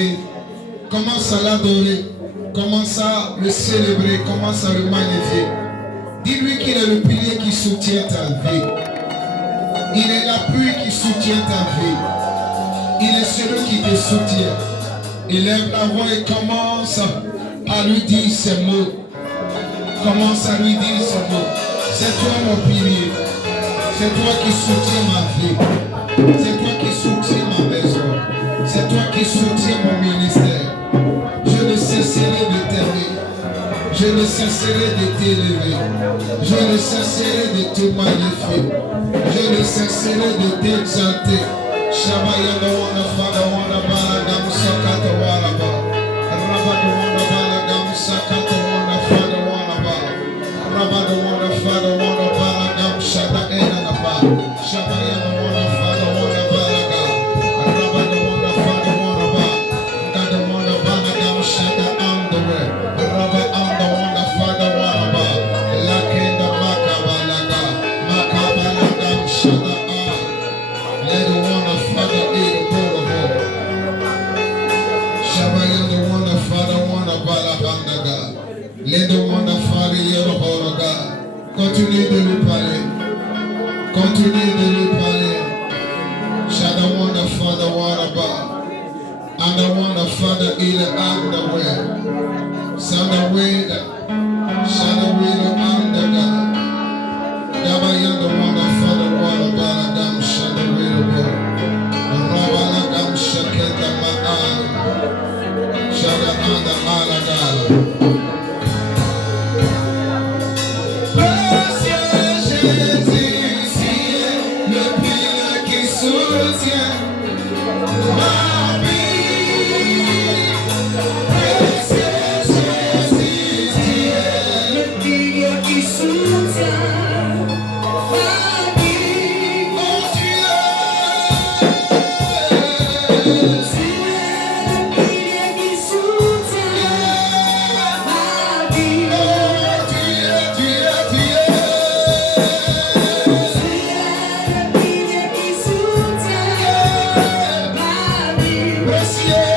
l'élever. Commence à l'adorer. Commence à le célébrer. Commence à le magnifier. Dis-lui qu'il est le pilier qui soutient ta vie. Il est l'appui qui soutient ta vie. Il est celui qui te soutient. Élève la voix et commence à lui dire ces mots. Commence à lui dire ces mots. C'est toi mon pilier. C'est toi qui soutiens ma vie. C'est toi qui soutiens ma maison. C'est toi qui soutiens mon ministère. Je ne cesserai de t'aimer. Je ne cesserai de t'élever. Je ne cesserai de te magnifier. Je ne cesserai de t'exalter. Shabaya the one of Father, one of Balagam Sakata Walaba. Rabba the one of Balagam Sakata, one of Father, one of Bal. Rabba the one of Father, one of Balagam Shada Enanaba. Shabaya the one of Father, one of Balaga. Rabba the one of Father, one of Bal. God the one of Balagam Shada underwear. Rabba on the one of Father, one of Bal. Lakenda Makabalaga. Makabalagam Shada. Let the one of Father be the bowl of all. Shabaya the one of Father, one of Balahandaga. Let the one of Father hear the whole of God. Continue de lui parler. Continue de lui parler. Shall the one of Father, one of God. And the one of Father either underwear. Shall the way the under God. Shabaya the one of Father, one of Baladam, shall the way the world. Rabalagam Shaketa Ma'al. Shada Anda Alagala. Précieux Jésus, le pilier qui soutient ma vie. Précieux Jésus, le pilier qui soutient ma vie. Oh Dieu, tu es le pilier qui soutient ma vie. Oh Dieu, Dieu, Dieu. Tu es le pilier qui soutient ma vie. Précieux,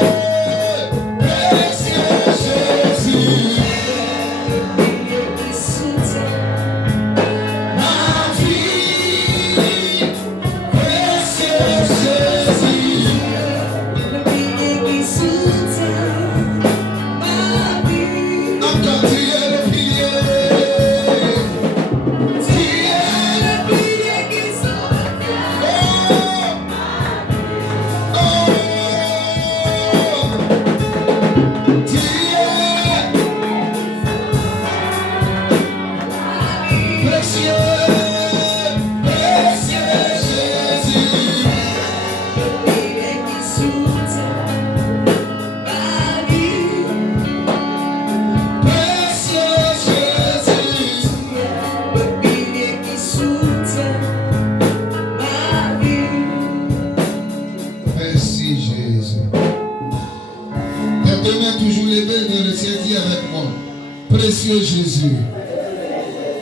précieux Jésus, le pilier qui soutient ma vie. Précieux Jésus, le pilier qui soutient ma vie. Encore tu es le pilier. Tu es le pilier qui soutient ma vie. Oh, tu es précieux, précieux Jésus, le pilier qui soutient ma vie. Précieux Jésus, le pilier qui soutient ma vie. Merci Jésus. Tes deux mains toujours levées vers le ciel, dis avec moi. Précieux Jésus,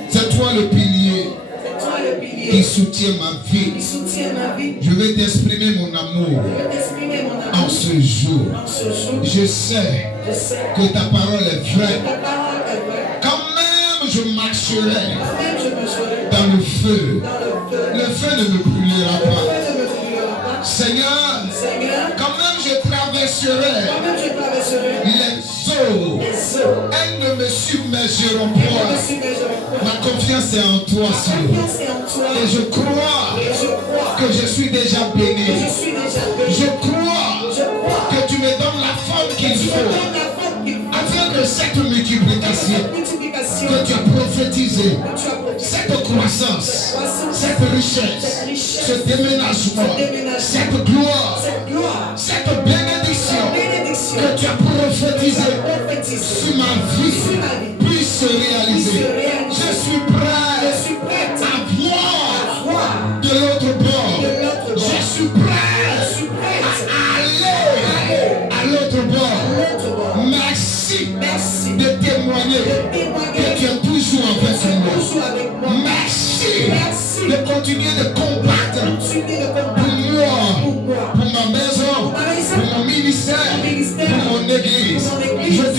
c'est toi le pilier C'est toi le qui pilier soutient ma vie. qui soutient ma vie. Je vais t'exprimer mon amour Je vais t'exprimer mon en amour ce jour. en ce jour. Je sais Je sais que ta parole est vraie. ta parole est vraie. Quand même je marcherai Quand même je me serai dans le feu, dans le feu. le feu ne me brûlera Le pas. feu ne me brûlera pas. Seigneur, Seigneur, quand même je traverserai quand même je traverserai les eaux, les eaux. elles ne me submergeront Je me point. submergerai point. Ma confiance est en toi, Ma Seigneur. confiance est en toi. Et je crois Et je crois que je suis déjà que je béni. suis déjà béni. Je crois Je crois que tu me donnes la forme qu'il que tu me faut donnes la forme qu'il faut. afin que cette multiplication Cette multiplication que tu as prophétisée, que tu as prophétisée, cette croissance, cette richesse, ce déménagement, cette gloire, cette gloire, cette bénédiction bénédiction que tu as prophétisée prophétisée sur ma vie puisse se réaliser. Je suis prêt Je suis prête à voir à voir de l'autre bord. de l'autre bord. Je suis prêt Je suis prête à aller à l'autre bord. à l'autre bord. Merci Merci de témoigner de témoigner que tu es toujours avec moi. toujours avec moi. Merci Merci de continuer de combattre Continuez de pour combattre moi, pour moi, pour ma maison, pour ma maison, pour mon ministère, mon ministère,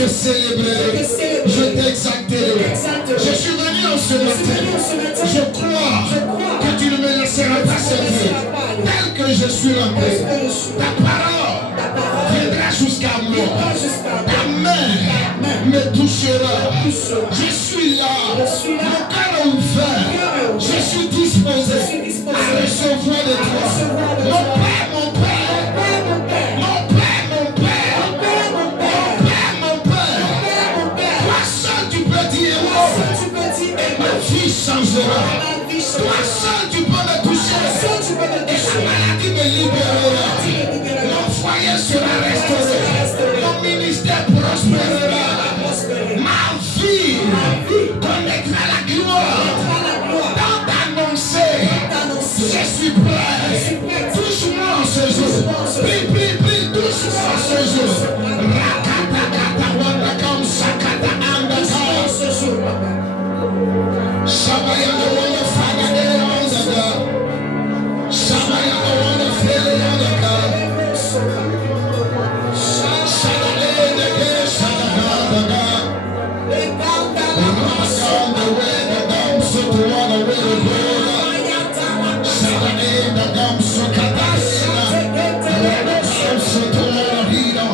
te célébrerai, je t'exalterai. Je suis venu en ce matin. Je crois que tu ne me laisseras pas servir. Tel que je suis rentré, ta parole viendra jusqu'à moi. Ta main me touchera. Je suis là, mon cœur est ouvert. Je suis disposé à recevoir de toi. Mon Père, mon Père, mon Père, mon Père, mon Père. Toi seul tu peux dire et ma vie changera. Toi seul tu peux me toucher et la maladie me libérera. Mon foyer sera restauré. Mon ministère prospérera. Ma vie connaîtra la gloire. Dans d'annoncer, je suis prêt. Touche-moi ce jour. Prie, touche-moi ce jour. Rakatakata wandakam sakata andaka. Shabaya the one of Father and on the God. Shabaya the one of Philly on the God. Shabaya the God, Shabaya the God. The way the dumb so to run away the road. Shabaya the dumb so katasina. The so to run a heat on.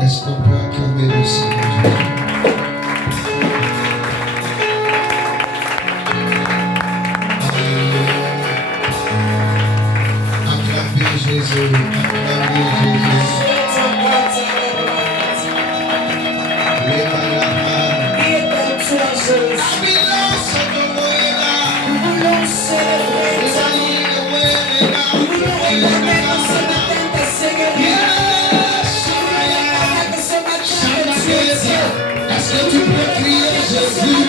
Est-ce qu'on peut acclamer le Seigneur? Acclamez Jésus, acclamez Jésus. Est-ce que tu peux crier Jésus?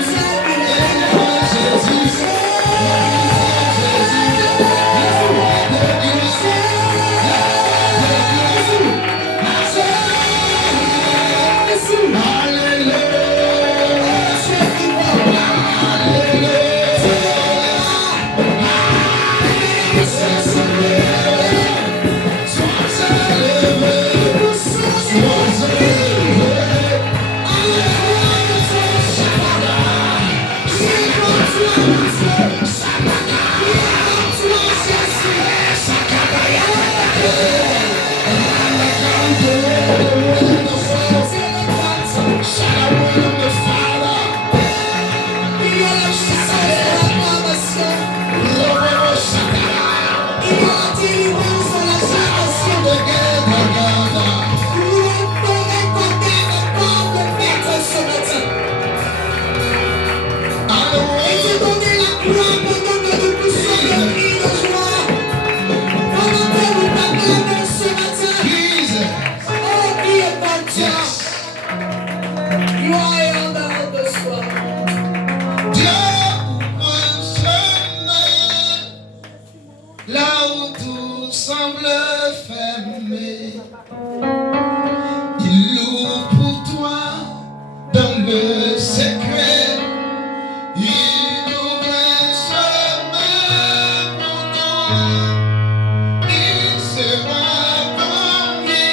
le secret. Il ouvre un chemin pour nous. Il sera parmi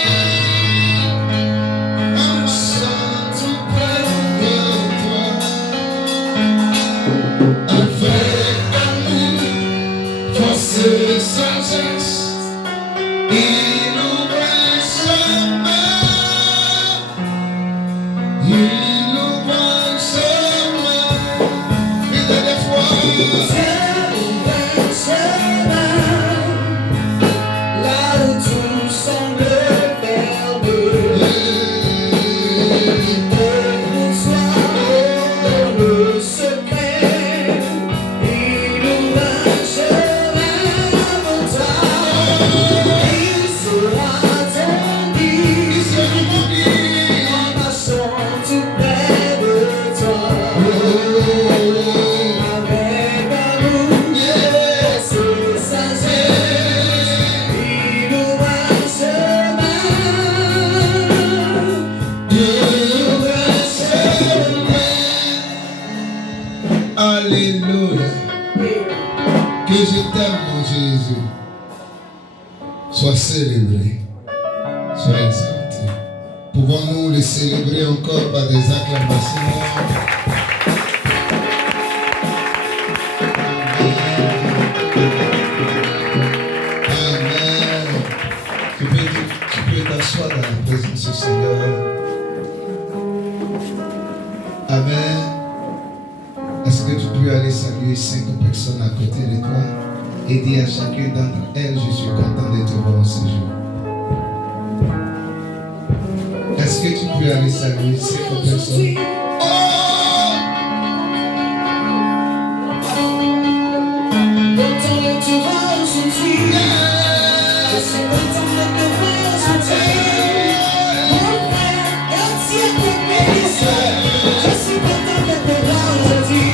un chant tout près de toi. Avec amour, force et sagesse, il ouvre un chemin. Il ouvre un chemin. Une dernière fois. Il ouvre un chemin là où tout semble perdu. Pour soi le secret. Il ouvre un chemin pour toi. Il sera ton guide. Il sera mon guide. En marchant tout près de toi. Avec amour, c'est sagesse. Il ouvre un chemin. Il ouvre un chemin. Alléluia. Que je t'aime, mon Jésus. Sois célébré. Sois exalté. Pouvons-nous le célébrer encore par des acclamations? Amen. Tu peux t'asseoir dans la présence du Seigneur. Amen. Est-ce que tu peux aller saluer 5 personnes à côté de toi et dire à chacune d'entre elles, je suis content de te voir ce jour. Est-ce que tu peux aller saluer 5 personnes? Content de te voir aujourd'hui. Je suis content de te voir aujourd'hui. Mon frère, merci à ton bénisse. Je suis content de te voir aujourd'hui.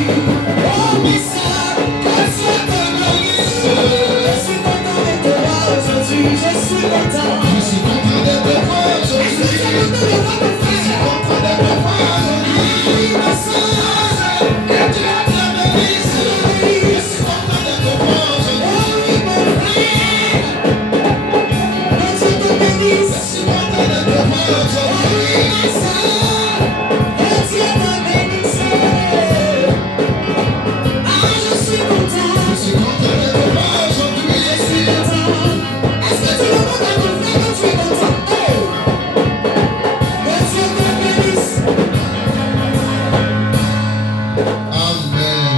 Oh, Missa, merci à ton bénisse. Je suis content de te voir aujourd'hui. Je suis content. Je suis content de te voir Est-ce que aujourd'hui. tu es content de voir mon Je suis frère? content de te voir aujourd'hui. Oui, ma soeur. Que Dieu te bénisse. Je suis content de te voir aujourd'hui. Oh, oui, mon frère. Que Dieu te bénisse. Je suis content de te voir aujourd'hui. Ma soeur, que Dieu te bénisse. Ah, je suis content. Je suis content de te voir aujourd'hui. Je suis content. Est-ce que tu le vois dans ton frère que tu es content? Oh! Que Dieu te bénisse. Amen.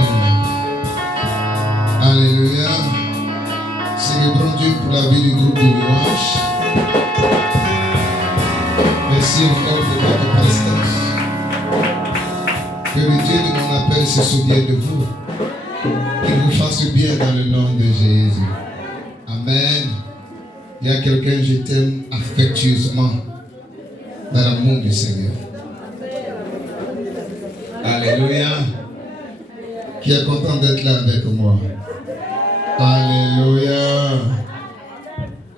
Alléluia. Célébrons Dieu pour la vie du groupe de louange. Merci encore pour votre présence. Que le Dieu de mon appel se souvienne de vous. Qu'il vous fasse bien dans le nom de Jésus. Amen. Il y a quelqu'un, je t'aime affectueusement dans l'amour du Seigneur. Alléluia. Qui est content d'être là avec moi. Alléluia.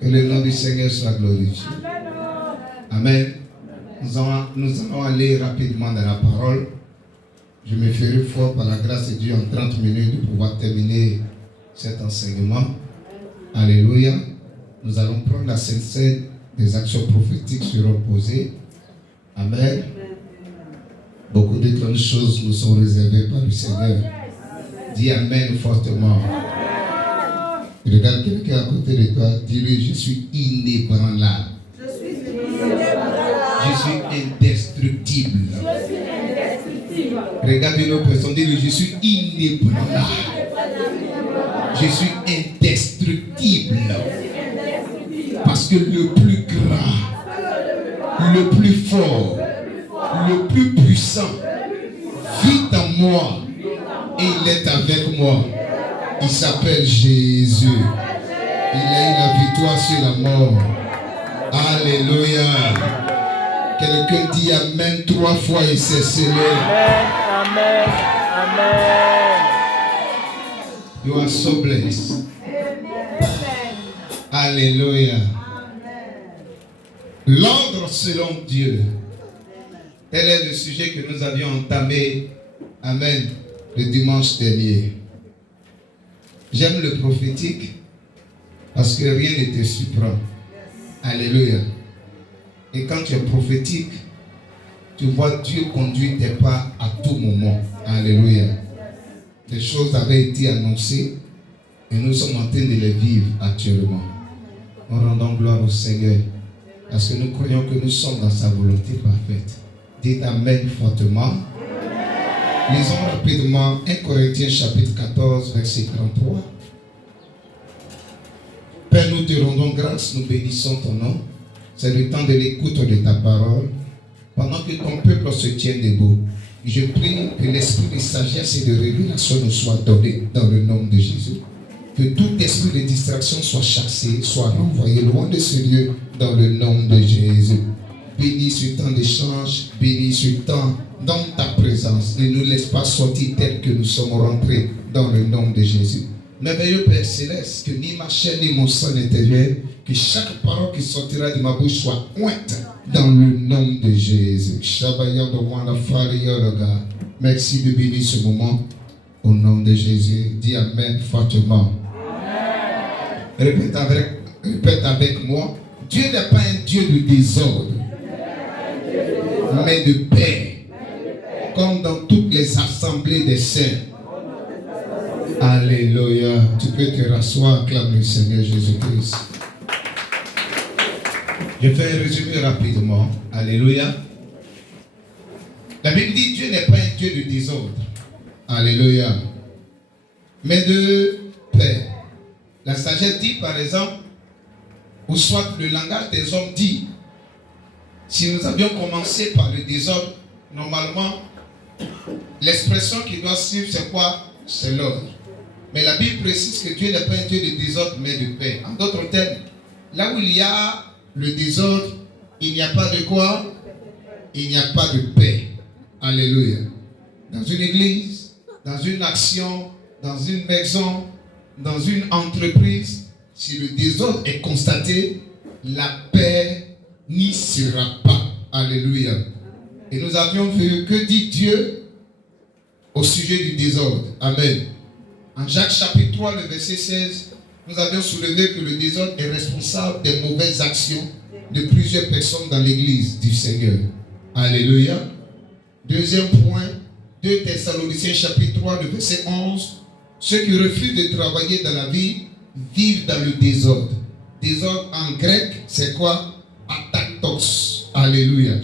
Que le nom du Seigneur soit glorifié. Amen. Nous allons aller rapidement dans la parole. Je me ferai fort par la grâce de Dieu en 30 minutes de pouvoir terminer cet enseignement. Alléluia. Nous allons prendre la scène des actions prophétiques seront posées. Amen. Beaucoup de grandes choses nous sont réservées par le Seigneur. Dis Amen fortement. Regarde quelqu'un à côté de toi, dis-lui, je suis inébranlable. Je suis indestructible. Regarde une autre personne, dis-lui, je suis inébranlable. Je suis indestructible. Parce que le plus grand, le plus fort, le plus puissant vit en moi et il est avec moi. Il s'appelle Jésus. Il a eu la victoire sur la mort. Alléluia. Quelqu'un dit Amen 3 fois et c'est scellé. Amen, amen, You are so blessed. Alléluia. L'ordre selon Dieu Tel est le sujet que nous avions entamé, amen, le dimanche dernier. J'aime le prophétique parce que rien ne te surprend. Alléluia. Et quand tu es prophétique, tu vois Dieu conduire tes pas à tout moment. Alléluia. Les choses avaient été annoncées et nous sommes en train de les vivre actuellement. Nous rendons gloire au Seigneur parce que nous croyons que nous sommes dans sa volonté parfaite. Dites Amen fortement. Lisons rapidement 1 Corinthiens chapitre 14 verset 33. Père, nous te rendons grâce, nous bénissons ton nom. C'est le temps de l'écoute de ta parole. Pendant que ton peuple se tient debout, je prie que l'esprit de sagesse et de révélation nous soit donné dans le nom de Jésus. Que tout esprit de distraction soit chassé, soit renvoyé loin de ce lieu dans le nom de Jésus. Bénis ce temps d'échange, bénis ce temps dans ta présence. Ne nous laisse pas sortir tel que nous sommes rentrés dans le nom de Jésus. Merveilleux Père Céleste, que ni ma chair ni mon sang n'interviennent, que chaque parole qui sortira de ma bouche soit ointe dans le nom de Jésus. Merci de bénir ce moment au nom de Jésus. Dis Amen fortement. Répète avec moi. Dieu n'est pas un Dieu de désordre, mais de paix, comme dans toutes les assemblées des saints. Alléluia. Tu peux te rasseoir, acclame le Seigneur Jésus-Christ. Je fais un résumé rapidement. Alléluia. La Bible dit Dieu n'est pas un Dieu de désordre. Alléluia. Mais de paix. La sagesse dit par exemple, ou soit le langage des hommes dit, si nous avions commencé par le désordre, normalement, l'expression qui doit suivre, c'est quoi? C'est l'ordre. Mais la Bible précise que Dieu n'est pas un Dieu de désordre, mais de paix. En d'autres termes, là où il y a le désordre, il n'y a pas de quoi? Il n'y a pas de paix. Alléluia. Dans une église, dans une action, dans une maison, dans une entreprise, si le désordre est constaté, la paix n'y sera pas. Alléluia. Et nous avions vu que dit Dieu au sujet du désordre. Amen. En Jacques chapitre 3, le verset 16, nous avions soulevé que le désordre est responsable des mauvaises actions de plusieurs personnes dans l'église du Seigneur. Alléluia. Deuxième point, 2 Thessaloniciens chapitre 3, le verset 11. Ceux qui refusent de travailler dans la vie vivent dans le désordre. Désordre en grec, c'est quoi? Ataktos. Alléluia.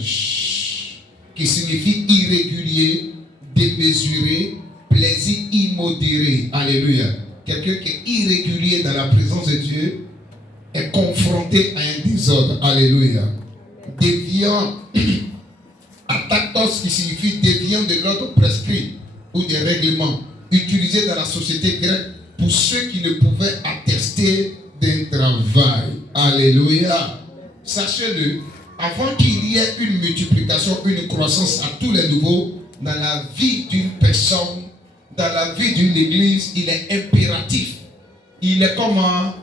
Qui signifie irrégulier, démesuré, plaisir immodéré. Alléluia. Quelqu'un qui est irrégulier dans la présence de Dieu est confronté à un désordre. Alléluia. Déviant, ataktos qui signifie déviant de l'ordre prescrit ou des règlements utilisés dans la société grecque pour ceux qui ne pouvaient attester d'un travail. Alléluia. Sachez-le, avant qu'il y ait une multiplication, une croissance à tous les niveaux dans la vie d'une personne, dans la vie d'une église, il est impératif. Il est comment?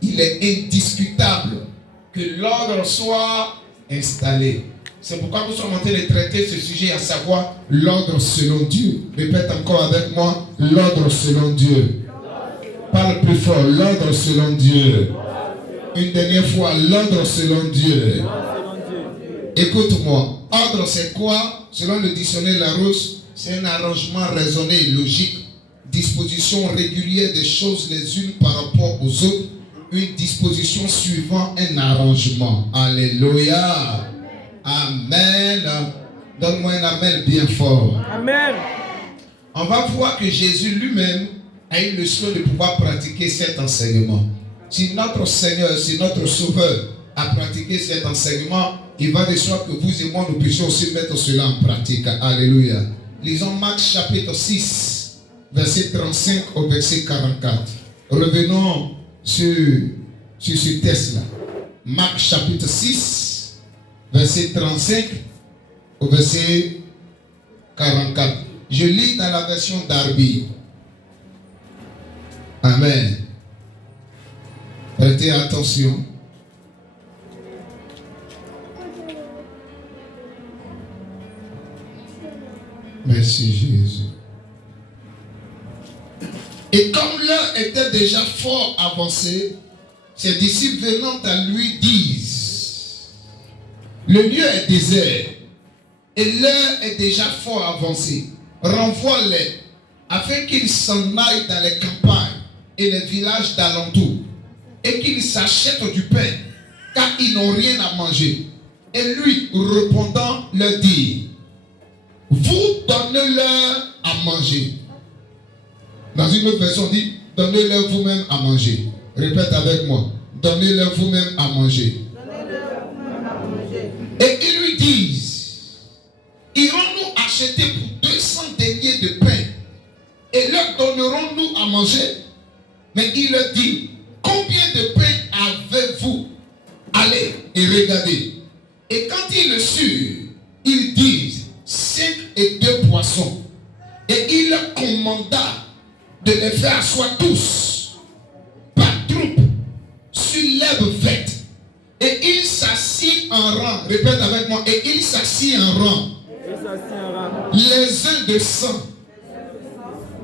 Il est indiscutable que l'ordre soit installé. C'est pourquoi nous sommes en train de traiter ce sujet, à savoir l'ordre selon Dieu. Répète encore avec moi, l'ordre selon Dieu. Parle plus fort, l'ordre selon Dieu. Une dernière fois, l'ordre selon Dieu. Écoute-moi, ordre c'est quoi? Selon le dictionnaire Larousse, c'est un arrangement raisonné et logique, disposition régulière des choses les unes par rapport aux autres, une disposition suivant un arrangement. Alléluia. Amen. Donne-moi un amen bien fort. Amen. On va voir que Jésus lui-même a eu le souhait de pouvoir pratiquer cet enseignement. Si notre Seigneur, si notre Sauveur a pratiqué cet enseignement, il va de soi que vous et moi, nous puissions aussi mettre cela en pratique. Alléluia. Lisons Marc chapitre 6, verset 35 au verset 44. Revenons sur ce texte-là. Marc chapitre 6, verset 35 au verset 44. Je lis dans la version Darby. Amen. Prêtez attention. Merci Jésus. Et comme l'heure était déjà fort avancée, ses disciples venant à lui disent, le lieu est désert et l'heure est déjà fort avancée. Renvoie-les afin qu'ils s'en aillent dans les campagnes et les villages d'alentour et qu'ils s'achètent du pain car ils n'ont rien à manger. Et lui répondant leur dit, vous donnez-leur à manger. Dans une autre version, on dit, donnez-leur vous-même à manger. Répète avec moi, donnez-leur vous-même à manger. Et ils lui disent, irons-nous acheter pour 200 deniers de pain et leur donnerons-nous à manger? Mais il leur dit, combien de pain avez-vous? Allez et regardez. Et quand ils le surent, ils disent, 5 et 2 poissons. Et il leur commanda de les faire asseoir tous, par troupe, sur l'herbe verte. Et il s'assit en rang. Répète avec moi. Et il s'assit en rang. Les uns de 100.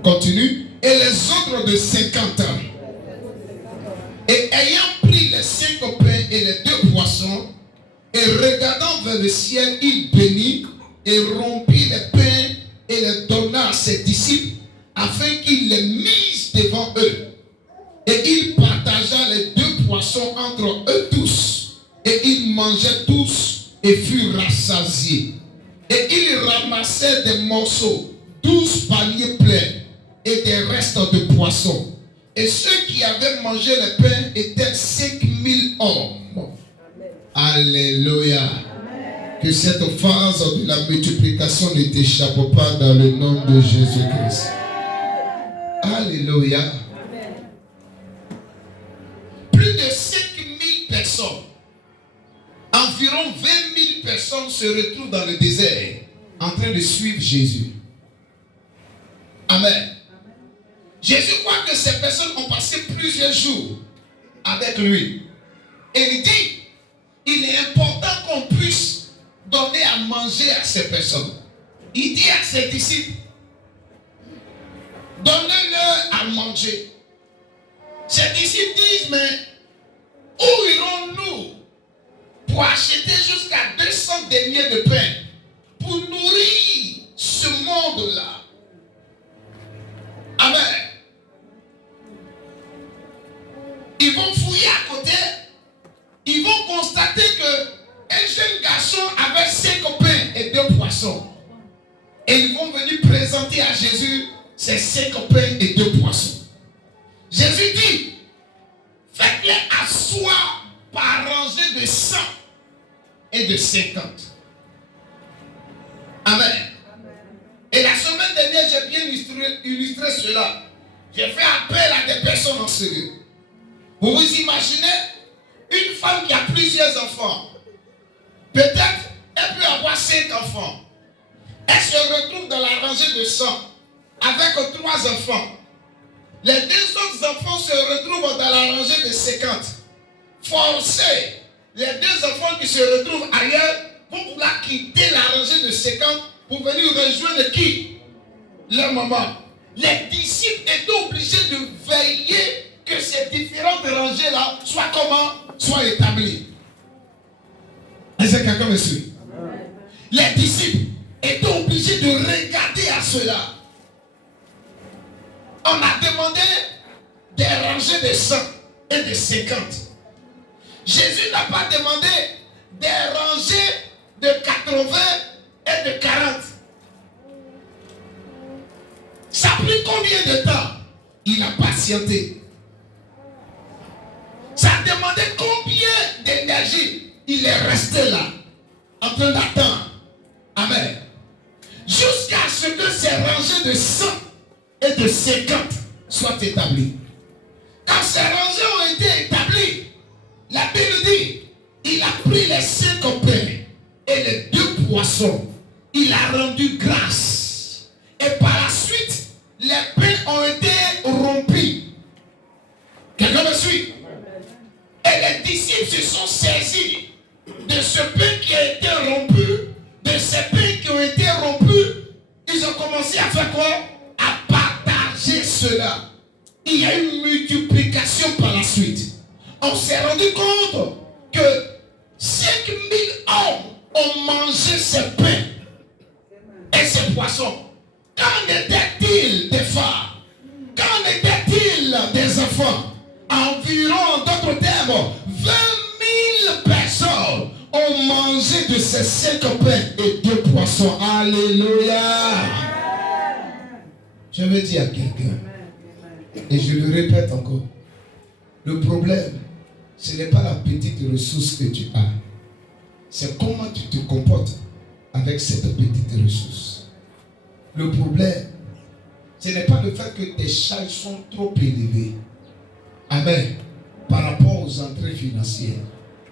Continue. Et les autres de 50 ans. Et ayant pris les 5 pains et les 2 poissons, et regardant vers le ciel, il bénit et rompit les pains et les donna à ses disciples afin qu'ils les misent devant eux. Et il partagea les 2 poissons entre eux tous. Et ils mangeaient tous et furent rassasiés. Et ils ramassaient des morceaux, 12 paniers pleins et des restes de poissons. Et ceux qui avaient mangé les pains étaient 5000 hommes. Alléluia. Que cette phase de la multiplication ne t'échappe pas dans le nom de Jésus-Christ. Alléluia. Plus de 5000 personnes, environ 20 000 personnes se retrouvent dans le désert en train de suivre Jésus. Amen. Jésus croit que ces personnes ont passé plusieurs jours avec lui. Et il dit, il est important qu'on puisse donner à manger à ces personnes. Il dit à ses disciples, donnez-leur à manger. Ses disciples disent, mais où irons-nous pour acheter jusqu'à 200 deniers de pain pour nourrir ce monde-là? Amen. Ils vont fouiller à côté. Ils vont constater que un jeune garçon avait 5 pains et 2 poissons. Et ils vont venir présenter à Jésus ces 5 pains et 2 poissons. Jésus dit, faites-les asseoir par rangée de 100 et de 50. Amen. Et la semaine dernière, j'ai bien illustré cela. J'ai fait appel à des personnes en sérieux. Vous vous imaginez une femme qui a plusieurs enfants. Peut-être elle peut avoir 5 enfants. Elle se retrouve dans la rangée de 100 avec 3 enfants. Les 2 autres enfants se retrouvent dans la rangée de 50. Forcés, les 2 enfants qui se retrouvent ailleurs vont vouloir quitter la rangée de 50 pour venir rejoindre qui? Leur maman. Les disciples étaient obligés de veiller que ces différentes rangées-là soient comment? Soient établies. Est-ce que quelqu'un me suit? Les disciples étaient obligés de regarder à cela. On a demandé des rangées de 100 et de 50. Jésus n'a pas demandé des rangées de 80 et de 40. Ça a pris combien de temps? Il a patienté. Ça a demandé combien d'énergie? Il est resté là, en train d'attendre. Amen. Jusqu'à ce que ces rangées de 100 et de 50 soient établies. Quand ces rangées ont été établies, la Bible dit, il a pris les 5 pains et les 2 poissons. Il a rendu grâce. Et par la suite, les pains ont été rompus. Quelqu'un me suit? Et les disciples se sont saisis de ce pain qui a été rompu, de ces pains qui ont été rompus. Ils ont commencé à faire quoi? À partager cela. Il y a une multiplication par la suite. On s'est rendu compte que 5000 hommes ont mangé ces pains et ces poissons. Qu'en était-il des femmes? Qu'en était-il des enfants? Environ, en d'autres termes, 20 000 personnes ont mangé de ces 5 pains et 2 poissons. Alléluia. Je veux dire à quelqu'un, et je le répète encore, le problème, ce n'est pas la petite ressource que tu as, c'est comment tu te comportes avec cette petite ressource. Le problème, ce n'est pas le fait que tes charges sont trop élevées. Amen. Par rapport aux entrées financières.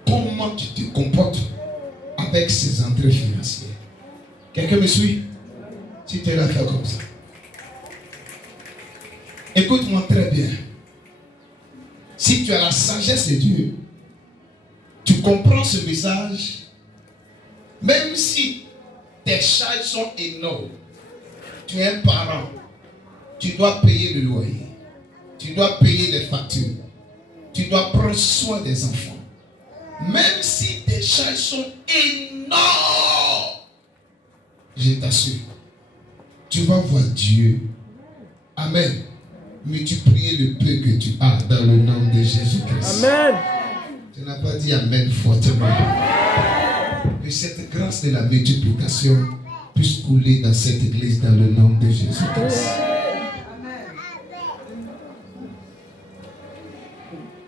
Comment tu te comportes avec ces entrées financières? Quelqu'un me suit? Si tu es là, fais comme ça. Écoute-moi très bien. Si tu as la sagesse de Dieu, tu comprends ce message, même si tes charges sont énormes, tu es un parent, tu dois payer le loyer, tu dois payer les factures, tu dois prendre soin des enfants. Même si tes charges sont énormes, je t'assure, tu vas voir Dieu. Amen. Multiplier le peu que tu as dans le nom de Jésus-Christ. Amen. Tu n'as pas dit Amen fortement. Que cette grâce de la multiplication puisse couler dans cette église dans le nom de Jésus-Christ.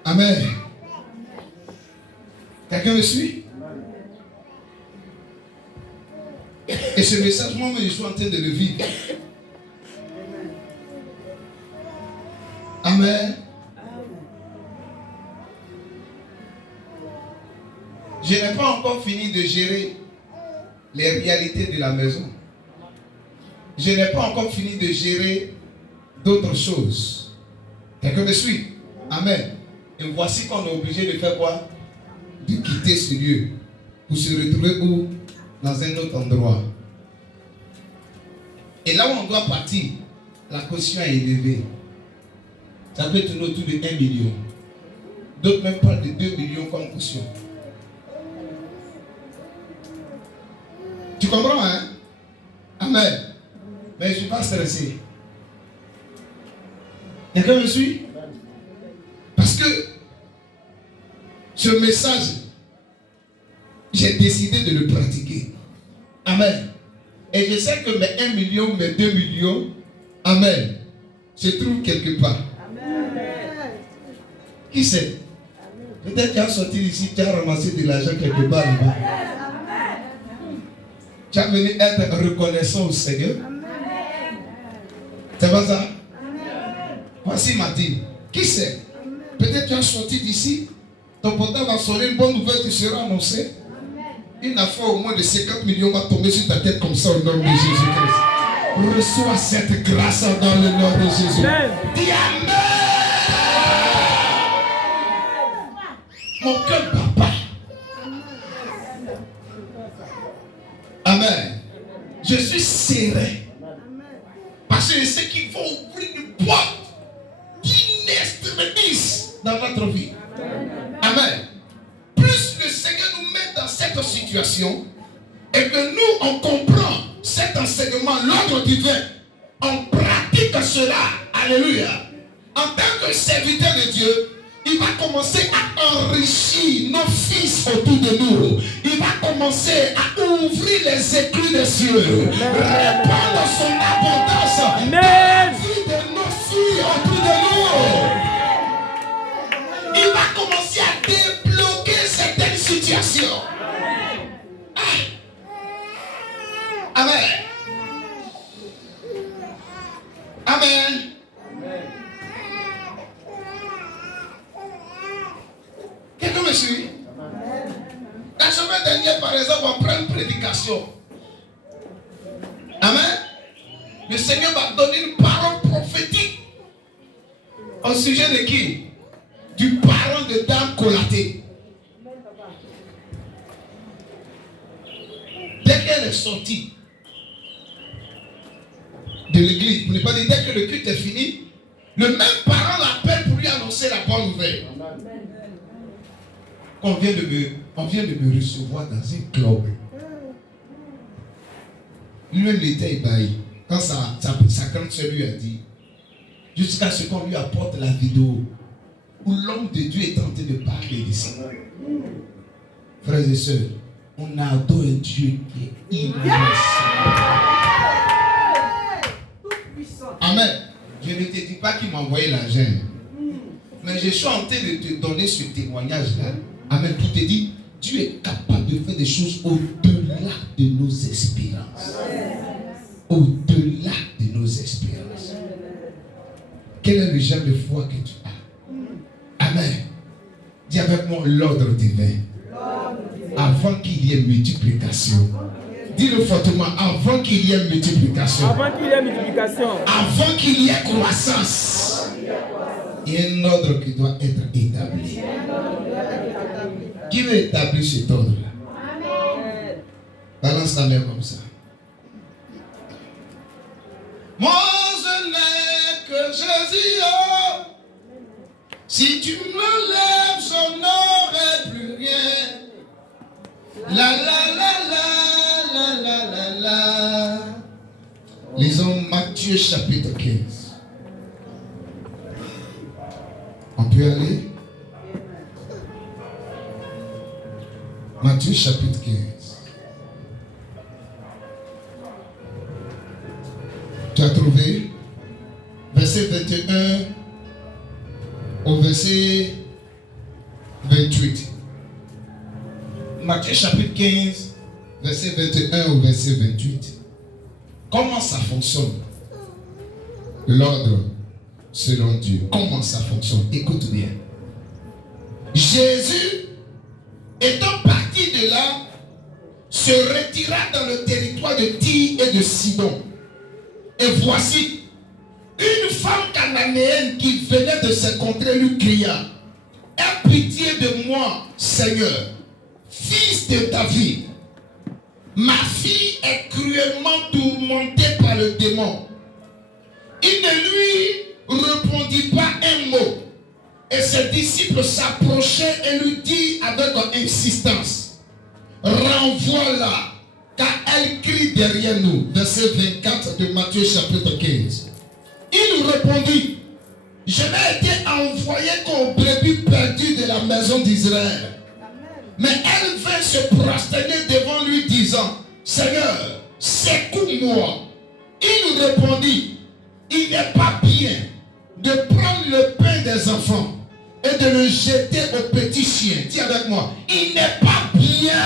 Amen. Quelqu'un me suit? Et ce message, moi, je suis en train de le vivre. Amen. Je n'ai pas encore fini de gérer les réalités de la maison. Je n'ai pas encore fini de gérer d'autres choses. Quelqu'un me suit? Amen. Et voici qu'on est obligé de faire quoi? De quitter ce lieu pour se retrouver où? Dans un autre endroit. Et là où on doit partir, la caution est élevée. Ça peut tourner autour de 1 million. D'autres même parlent de 2 millions comme caution. Tu comprends, hein? Amen. Mais je ne suis pas stressé. Quelqu'un me suit? Parce que ce message, j'ai décidé de le pratiquer. Amen. Et je sais que mes 1 million, mes 2 millions, amen, se trouvent quelque part. Qui sait? Peut-être tu as sorti d'ici, tu as ramassé de l'argent quelque part là-bas. Tu as venu être reconnaissant au Seigneur. C'est pas ça? Voici ma dîme. Qui sait? Peut-être tu as sorti d'ici, ton portable va sonner, une bonne nouvelle te sera annoncée. Une affaire au moins de 50 millions va tomber sur ta tête comme ça au nom de Jésus-Christ. Reçois cette grâce dans le nom de Jésus. Dis Amen. Mon cœur papa. Amen. Je suis serein. Parce que je sais qu'il faut ouvrir une porte d'inextrémis dans notre vie. Amen. Plus le Seigneur nous met dans cette situation et que nous on comprend cet enseignement, l'ordre divin, on pratique cela. Alléluia. En tant que serviteur de Dieu, il va commencer à enrichir nos fils autour de nous. Il va commencer à ouvrir les écluses des cieux. Répandre son abondance dans la vie de nos filles autour de nous. Il va commencer à débloquer certaines situations. Amen. Amen. Quelqu'un me suit? La semaine dernière, par exemple, on prend une prédication. Amen. Le Seigneur va donner une parole prophétique au sujet de qui? Du parent de Dame Colaté. Dès qu'elle est sortie, de l'église. Pour ne pas dire dès que le culte est fini, le même parent l'appelle pour lui annoncer la bonne nouvelle. On vient de me recevoir dans un club. Lui-même, il était ébahi. Quand sa grande soeur lui a dit, jusqu'à ce qu'on lui apporte la vidéo où l'homme de Dieu est en train de parler de ça. Frères et sœurs, on adore un Dieu qui est immense. Amen. Je ne te dis pas qu'il m'a envoyé l'argent. Mais je suis en train de te donner ce témoignage-là. Amen. Pour te dire, Dieu est capable de faire des choses au-delà de nos espérances. Au-delà de nos espérances. Quel est le genre de foi que tu as? Amen. Dis avec moi l'ordre divin. Avant qu'il y ait multiplication. Dis-le fortement. Avant qu'il y ait multiplication. Avant qu'il y ait multiplication. Avant qu'il y ait croissance. Il y a un ordre qui doit être établi. Qui veut établir cet ordre-là? Balance ta main comme ça. Moi je n'ai que Jésus. Oh. Si tu me lèves, je n'aurai plus rien. La la la la la la la la. Lisons Matthieu chapitre 15. On peut aller? Matthieu chapitre 15. Tu as trouvé? Verset 21 au verset 28. Matthieu chapitre 15, verset 21 au verset 28. Comment ça fonctionne? L'ordre selon Dieu. Comment ça fonctionne? Écoute bien. Jésus, étant parti de là, se retira dans le territoire de Tyr et de Sidon. Et voici, une femme cananéenne qui venait de se contrées lui cria, « Aie pitié de moi, Seigneur, fils de David. Ma fille est cruellement tourmentée par le démon. » Il ne lui répondit pas un mot. Et ses disciples s'approchaient et lui dirent avec insistance, « Renvoie-la, car elle crie derrière nous. » Verset 24 de Matthieu chapitre 15. Il répondit, « Je n'ai été envoyé qu'aux brebis perdues de la maison d'Israël. » Mais elle vint se prosterner devant lui disant, « Seigneur, secoue-moi. » Il répondit, « Il n'est pas bien de prendre le pain des enfants et de le jeter aux petits chiens. » Dis avec moi, « Il n'est pas bien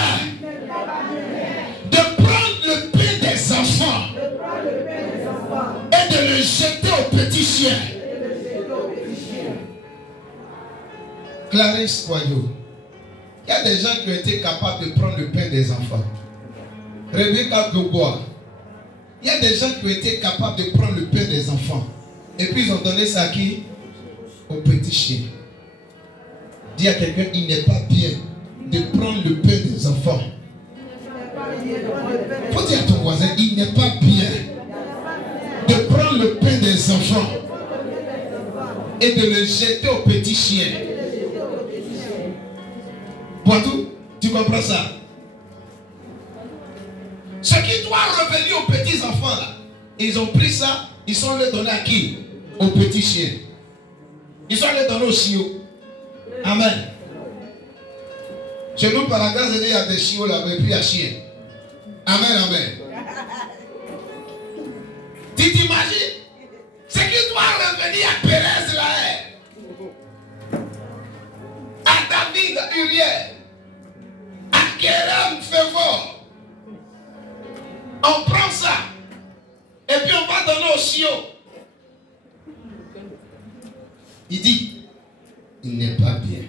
de prendre le pain des enfants et de le jeter aux petits chiens. » Clarisse Poyot. Il y a des gens qui ont été capables de prendre le pain des enfants. Rebecca Gobois. Il y a des gens qui ont été capables de prendre le pain des enfants. Et puis ils ont donné ça à qui? Aux petits chiens. Dis à quelqu'un, il n'est pas bien de prendre le pain des enfants. Il faut dire à ton voisin, il n'est pas bien de prendre le pain des enfants et de le jeter aux petits chiens. Poitou, tu comprends ça? Ce qui doit revenir aux petits enfants là, ils ont pris ça, ils sont les donnés à qui? Aux petits chiens. Ils sont les donnés aux chiots. Amen. Chez nous, par la grâce de Dieu, il y a des chiots là, mais puis il y a chiens. Amen, amen. Tu t'imagines? Ce qui doit revenir à Pérez là, à David Uriel, à Kéram Févor. On prend ça et puis on va donner aux chiots. Il dit, il n'est pas bien.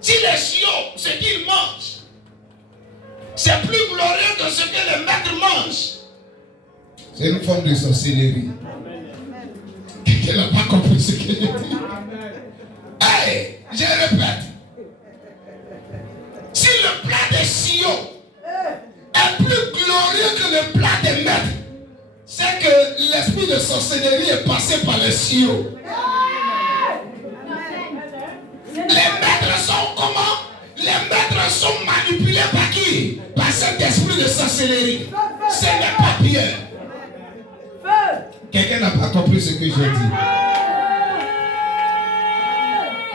Si les chiots, ce qu'ils mangent, c'est plus glorieux que ce que les maîtres mangent, c'est une forme de sorcellerie. Quelqu'un n'a pas compris ce qu'il dit. Hey, je répète. Si le plat des chiots est plus glorieux que le plat des maîtres, esprit de sorcellerie est passé par les cieux. Les maîtres sont comment? Les maîtres sont manipulés par qui? Par cet esprit de sorcellerie. Ce n'est pas bien. Quelqu'un n'a pas compris ce que j'ai dit.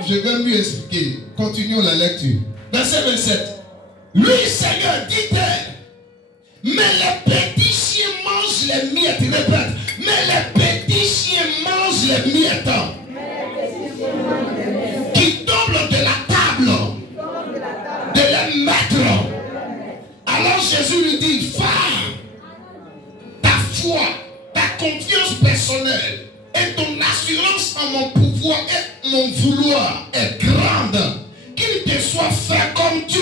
Je vais mieux expliquer. Continuons la lecture. Verset 27. Lui, Seigneur, dit-elle, mais les petits chiens mangent les miettes. Répète. Mais les petits chiens mangent les miettes qui tombent de la table de les maîtres. Alors Jésus lui dit, femme, ta foi, ta confiance personnelle et ton assurance en mon pouvoir et mon vouloir est grande. Qu'il te soit fait comme tu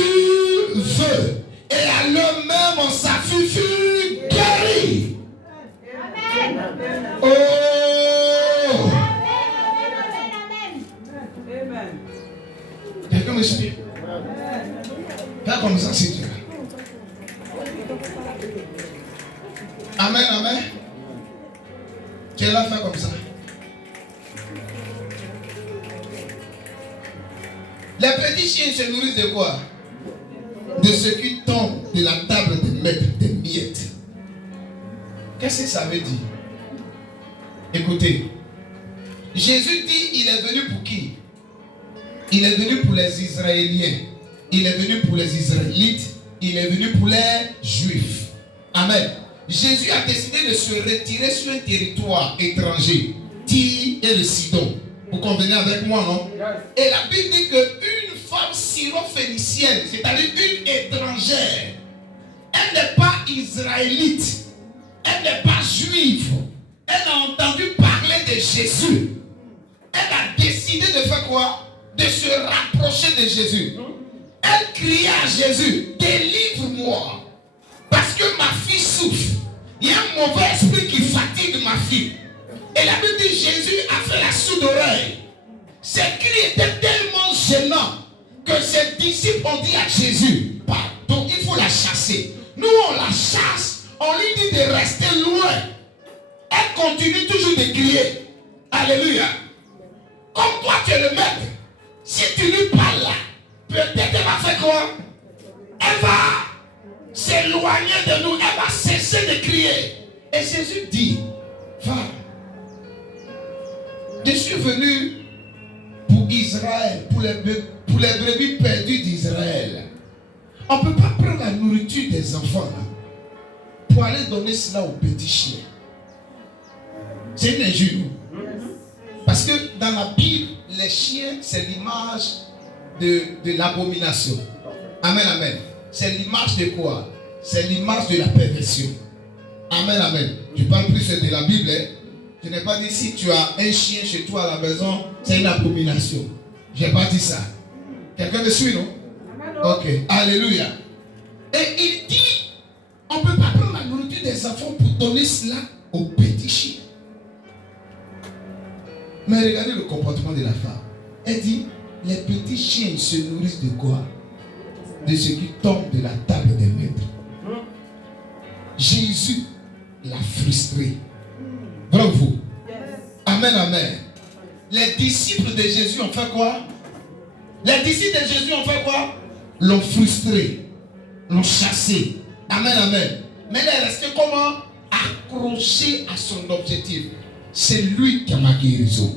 veux. Et à l'heure même, sa fille fut guérie. Oh! Quelqu'un me suit? Fais comme ça si tu veux. Amen, amen. Tu es là, fais comme ça. Les petits chiens se nourrissent de quoi? De ce qui tombe de la table des maîtres, des miettes. Qu'est-ce que ça veut dire? Écoutez, Jésus dit, il est venu pour qui? Il est venu pour les Israéliens. Il est venu pour les Israélites. Il est venu pour les Juifs. Amen. Jésus a décidé de se retirer sur un territoire étranger, Tyr et le Sidon. Vous convenez avec moi, non? Et la Bible dit qu'une femme syro-phénicienne, c'est-à-dire une étrangère, elle n'est pas israélite, elle n'est pas juive, elle a entendu parler de Jésus. Elle a décidé de faire quoi? De se rapprocher de Jésus. Elle criait à Jésus, délivre-moi, parce que ma fille souffre. Il y a un mauvais esprit qui fatigue ma fille. Et la Bible dit, Jésus a fait la sourde oreille. Ces cris étaient tellement gênants que ses disciples ont dit à Jésus, donc il faut la chasser. Nous on la chasse, on lui dit de rester loin. Elle continue toujours de crier. Alléluia. Comme toi tu es le maître, si tu lui parles là, peut-être elle va faire quoi? Elle va s'éloigner de nous, elle va cesser de crier. Et Jésus dit, va. Je suis venu pour Israël, pour les brebis perdues d'Israël. On ne peut pas prendre la nourriture des enfants là, pour aller donner cela aux petits chiens. C'est une injure. Parce que dans la Bible, les chiens, c'est l'image de l'abomination. Amen, amen. C'est l'image de quoi? C'est l'image de la perversion. Amen, amen. Je parle plus de la Bible. Hein? Je n'ai pas dit si tu as un chien chez toi à la maison, c'est une abomination. Je n'ai pas dit ça. Quelqu'un me suit, non? Ok. Alléluia. Et il dit, on ne peut pas prendre la nourriture des enfants pour donner cela aux petits chiens. Mais regardez le comportement de la femme. Elle dit, les petits chiens se nourrissent de quoi? De ce qui tombe de la table des maîtres. Jésus l'a frustré. Bravo. Amen, amen. Les disciples de Jésus ont fait quoi? Les disciples de Jésus ont fait quoi? L'ont frustré. L'ont chassé. Amen, amen. Mais elle est restée comment? Accrochée à son objectif. C'est lui qui a ma guérison.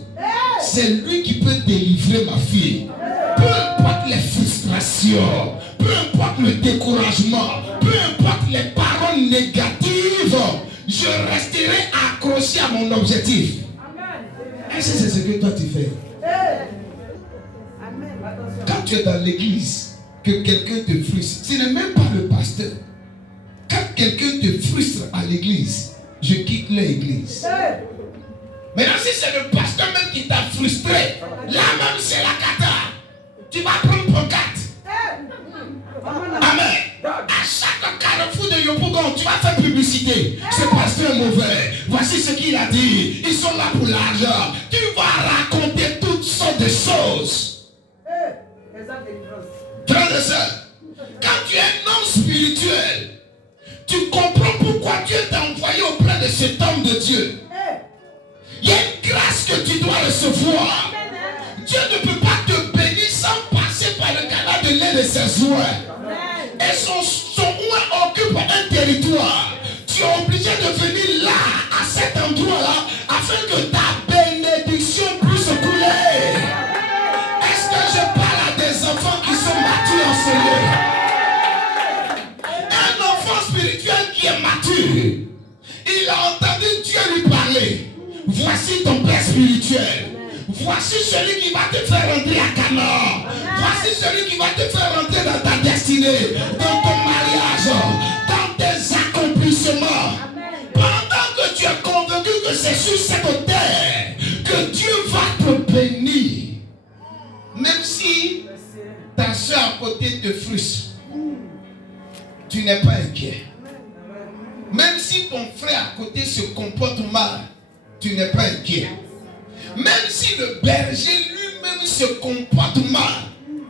C'est lui qui peut délivrer ma fille. Peu importe les frustrations, peu importe le découragement, peu importe les paroles négatives, je resterai accroché à mon objectif. Est-ce que c'est ce que toi tu fais? Quand tu es dans l'église, que quelqu'un te frustre, ce n'est même pas le pasteur. Quand quelqu'un te frustre à l'église, je quitte l'église. Maintenant, si c'est le pasteur même qui t'a frustré, là même c'est la cata. Tu vas prendre ton carte. Amen. À chaque carrefour de Yopougon, tu vas faire publicité. Ce pasteur est mauvais. Voici ce qu'il a dit. Ils sont là pour l'argent. Tu vas raconter toutes sortes de choses. Frères et sœurs, quand tu es un homme spirituel, tu comprends pourquoi Dieu t'a envoyé auprès de cet homme de Dieu. recevoir. Dieu ne peut pas te bénir sans passer par le canal de lait de ses oins. Et son oin occupe un territoire. Tu es obligé de venir là, à cet endroit-là, afin que ta bénédiction puisse couler. Est-ce que je parle à des enfants qui sont matures en ce lieu? Un enfant spirituel qui est mature, il a entendu Dieu lui parler. Voici ton père spirituel. Voici celui qui va te faire rentrer à Canaan. Voici celui qui va te faire rentrer dans ta destinée, dans ton mariage, dans tes accomplissements. Pendant que tu es convaincu que c'est sur cette terre que Dieu va te bénir. Même si ta soeur à côté te frustre, tu n'es pas inquiet. Même si ton frère à côté se comporte mal, tu n'es pas inquiet. Même si le berger lui-même se comporte mal,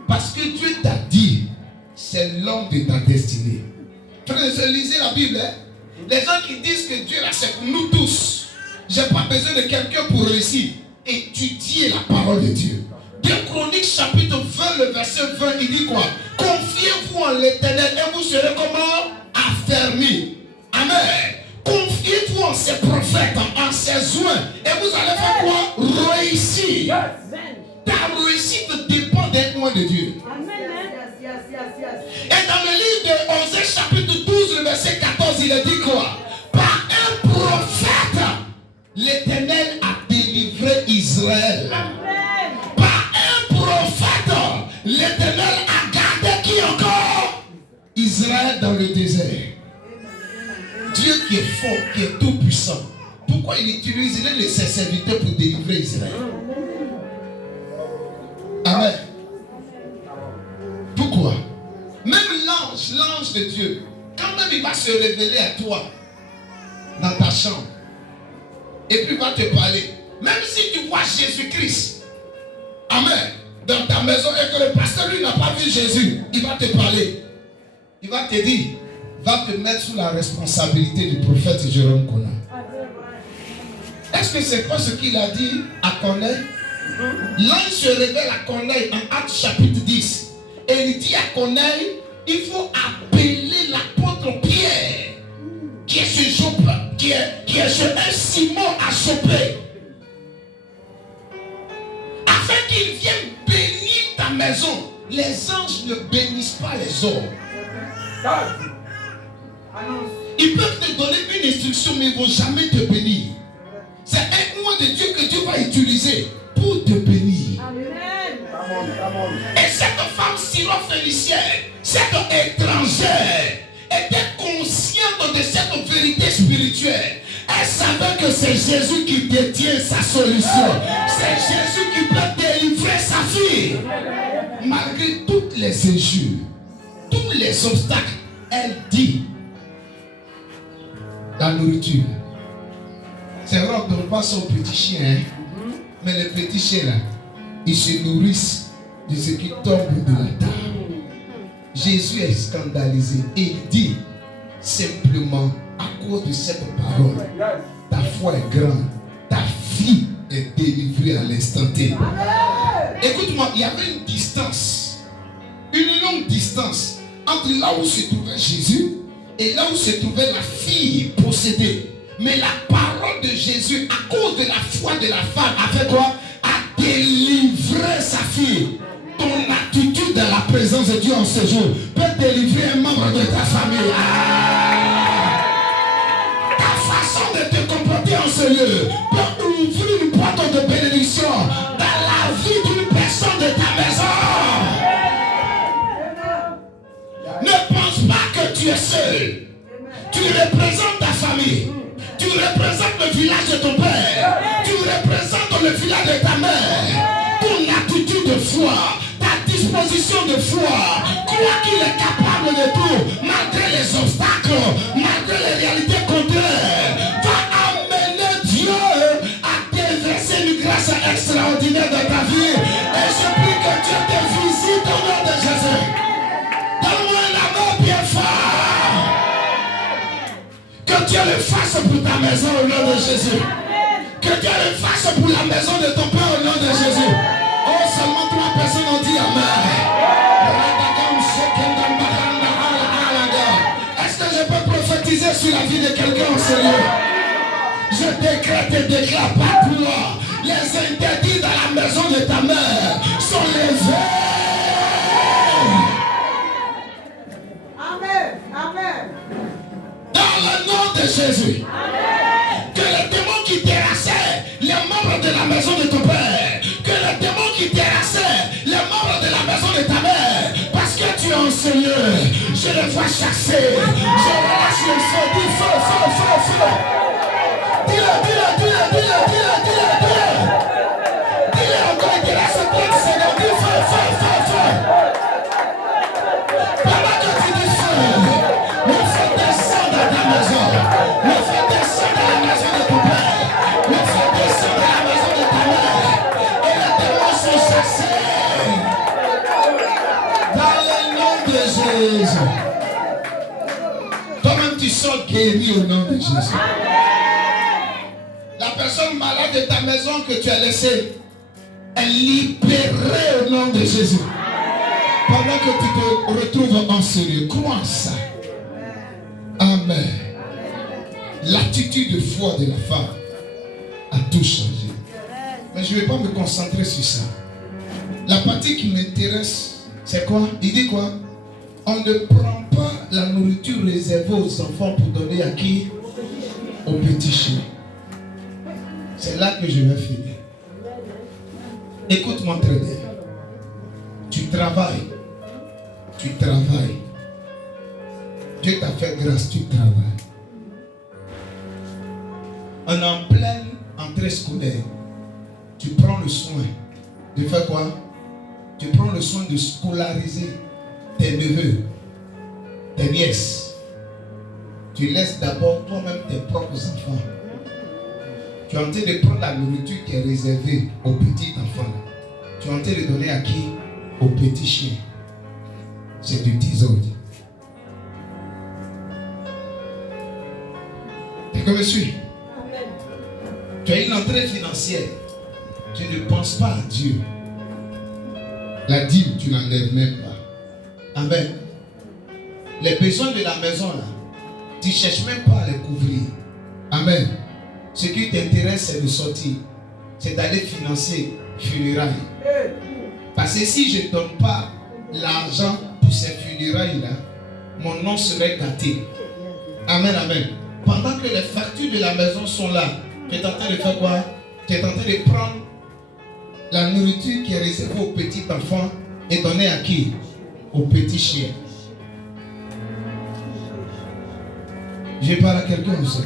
parce que Dieu t'a dit, c'est l'homme de ta destinée. Frère, lisez la Bible. Hein? Les gens qui disent que Dieu là, c'est pour nous tous. Je n'ai pas besoin de quelqu'un pour réussir. Étudiez la parole de Dieu. 2 Chroniques chapitre 20, le verset 20, il dit quoi? Confiez-vous en l'Éternel et vous serez comment? Affermis. Amen. Confiez-vous en ses prophètes, en ses oins, et vous allez faire quoi? Réussir. Ta réussite dépend des oins de Dieu. Et dans le livre de Osée chapitre 12, le verset 14, il a dit quoi? Par un prophète, l'Éternel a délivré Israël. Par un prophète, l'Éternel a gardé qui encore? Israël dans le désert. Dieu qui est fort, qui est tout puissant. Pourquoi il utilise ses serviteurs pour délivrer Israël? Amen. Pourquoi? Même l'ange de Dieu, quand même il va se révéler à toi dans ta chambre et puis il va te parler. Même si tu vois Jésus-Christ, amen, dans ta maison et que le pasteur lui n'a pas vu Jésus, il va te parler. Il va te dire, va te mettre sous la responsabilité du prophète Jérôme Kona. Est-ce que c'est pas ce qu'il a dit à Corneille? L'ange se révèle à Corneille en Actes chapitre 10. Et il dit à Corneille, il faut appeler l'apôtre Pierre, qui est sur Joppe, qui est sur un Simon à Joppe, afin qu'il vienne bénir ta maison. Les anges ne bénissent pas les hommes. Ils peuvent te donner une instruction, mais ils ne vont jamais te bénir. C'est un mot de Dieu que Dieu va utiliser pour te bénir. Et cette femme syro-phénicienne, cette étrangère, était consciente de cette vérité spirituelle. Elle savait que c'est Jésus qui détient sa solution. C'est Jésus qui peut délivrer sa fille. Malgré toutes les injures, tous les obstacles, elle dit, la nourriture. C'est vrai, on ne donne pas son petit chien, hein? Mais les petits chiens là, ils se nourrissent de ce qui tombe de la table. Jésus est scandalisé et il dit simplement, à cause de cette parole, ta foi est grande, ta fille est délivrée à l'instant T. Écoute-moi, il y avait une distance, une longue distance entre là où se trouvait Jésus et là où se trouvait la fille possédée. Mais la parole de Jésus, à cause de la foi de la femme, a fait quoi? A délivré sa fille. Ton attitude dans la présence de Dieu en ce jour peut délivrer un membre de ta famille. Ta façon de te comporter en ce lieu peut ouvrir une porte de bénédiction dans la vie d'une personne de ta maison. Ne pense pas que tu es seul. Tu représentes ta famille. Tu représentes le village de ton père. Tu représentes le village de ta mère. Ton attitude de foi, ta disposition de foi, crois qu'il est capable de tout, malgré les obstacles, malgré les réalités contraires, va amener Dieu à déverser une grâce extraordinaire dans ta vie. Et je prie que Dieu te visite au nom de Jésus. Donne-moi un amour bien fort. Que Dieu le fasse pour ta maison au nom de Jésus. Que Dieu le fasse pour la maison de ton père au au nom de Jésus. Oh, seulement 3 personnes ont dit Amen. Est-ce que je peux prophétiser sur la vie de quelqu'un en sérieux? Je décrète et déclare partout. Les interdits dans la maison de ta mère sont levés. Amen. Amen. Dans le nom de Jésus. Amen. Que les démons qui terrassaient les membres de la maison de ton père, que les démons qui terrassaient les membres de la maison de ta mère, parce que tu es un Seigneur, je les vois chasser. Je relâche le feu, dis feu, feu, feu, feu. Dis-le, dis-le, dis-le, dis-le, dis-le, dis-le, dis-le. Dis-le encore, il te reste 30 secondes, dis feu, feu, feu, feu. Pendant que tu dis feu, le feu descend dans ta maison. Le feu descend dans la maison de ton père. Le feu descend dans la maison de ta mère. Et les démons sont chassés. Dans le nom de Jésus. Toi-même tu sors guéri au nom de Jésus. La personne malade de ta maison que tu as laissée est libérée au nom de Jésus. Pendant que tu te retrouves en sérieux, crois ça. Amen. L'attitude de foi de la femme a tout changé. Mais je ne vais pas me concentrer sur ça. La partie qui m'intéresse, c'est quoi? Il dit quoi? On ne prend pas la nourriture réservée aux enfants pour donner à qui? Aux petits chiens. C'est là que je vais finir. Écoute-moi très bien. Tu travailles. Tu travailles. Dieu t'a fait grâce, tu travailles. On est en pleine entrée scolaire. Tu prends le soin de faire quoi? Tu prends le soin de scolariser tes neveux, tes nièces. Tu laisses d'abord toi-même tes propres enfants. Tu es en train de prendre la nourriture qui est réservée aux petits enfants. Tu es en train de donner à qui? Aux petits chiens. C'est du désordre. Tu me suis? Tu as une entrée financière. Tu ne penses pas à Dieu. La dîme, tu n'enlèves même pas. Amen. Les besoins de la maison, là, tu ne cherches même pas à les couvrir. Amen. Ce qui t'intéresse, c'est de sortir. C'est d'aller financer funérailles. Parce que si je ne donne pas l'argent pour ces funérailles-là, mon nom serait gâté. Amen, amen. Pendant que les factures de la maison sont là, tu es en train de faire quoi? Tu es en train de prendre la nourriture qui est réservée aux petits enfants et donner à qui? Aux petits chiens. Je parle à quelqu'un aussi.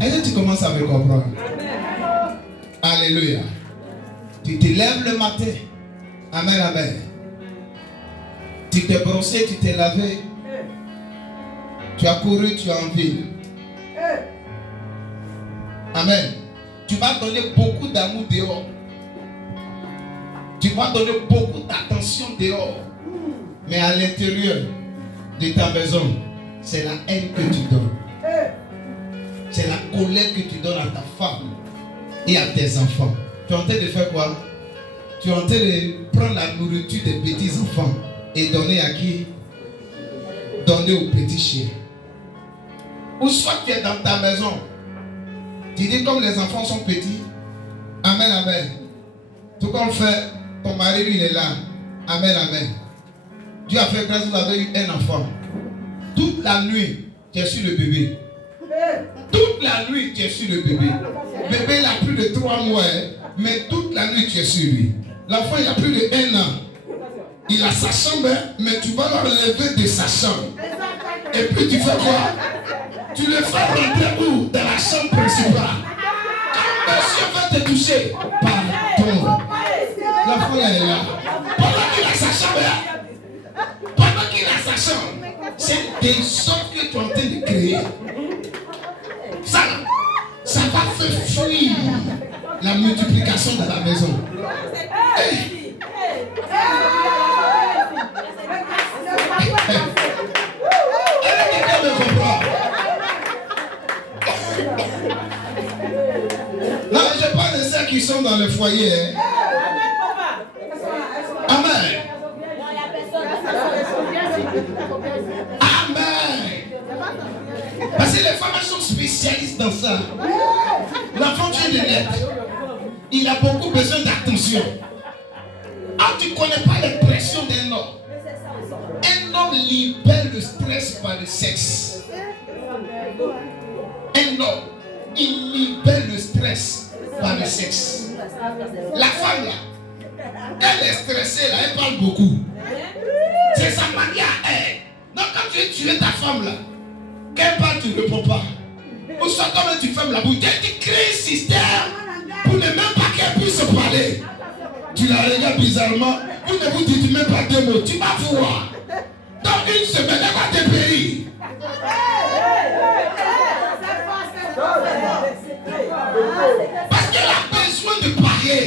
Est-ce que tu commences à me comprendre? Alléluia. Tu te lèves le matin. Amen, amen. Tu t'es brossé, tu t'es lavé. Tu as couru, tu as en ville. Amen. Tu vas donner beaucoup d'amour dehors. Tu vas donner beaucoup d'attention dehors. Mais à l'intérieur de ta maison, c'est la haine que tu donnes. C'est la colère que tu donnes à ta femme et à tes enfants. Tu es en train de faire quoi? Tu es en train de prendre la nourriture des petits enfants et donner à qui? Donner aux petits chiens. Ou soit tu es dans ta maison. Tu dis comme les enfants sont petits. Amen, amen. Tout comme fait, ton mari lui il est là. Amen, amen. Dieu a fait grâce, vous avez eu un enfant. Toute la nuit, tu es sur le bébé. Toute la nuit, tu es sur le bébé. Bébé, il a plus de 3 mois, mais toute la nuit, tu es sur lui. L'enfant, il a plus de 1 an. Il a sa chambre, mais tu vas l'enlever de sa chambre. Et puis tu fais quoi? Tu le fais rentrer où? Dans la chambre principale. Quand monsieur va te toucher, pardon. L'enfant là est là. Pendant qu'il a sa chambre, c'est des sortes que tu es en train de créer. Ça va faire fuir la multiplication de la maison. Hey. Quelqu'un me comprend? Non, je parle de ceux qui sont dans le foyer. Hein? Amen. Amen. Parce que les femmes elles sont spécialistes dans ça. L'enfant vient de naître. Il a beaucoup besoin d'attention. Ah, tu ne connais pas les pressions d'un homme. Un homme libère le stress par le sexe. Un homme, il libère le stress par le sexe. La femme là, elle est stressée là, elle parle beaucoup. C'est sa manière à elle. Donc quand tu veux tuer ta femme là, qu'elle parle, tu ne réponds pas. Ou soit comme tu fermes la bouche, tu crées un système pour ne même pas qu'elle puisse parler. Tu la regardes bizarrement, vous ne vous dites même pas deux mots, tu vas voir. Dans une semaine, elle va te périr. Parce qu'elle a besoin de parler.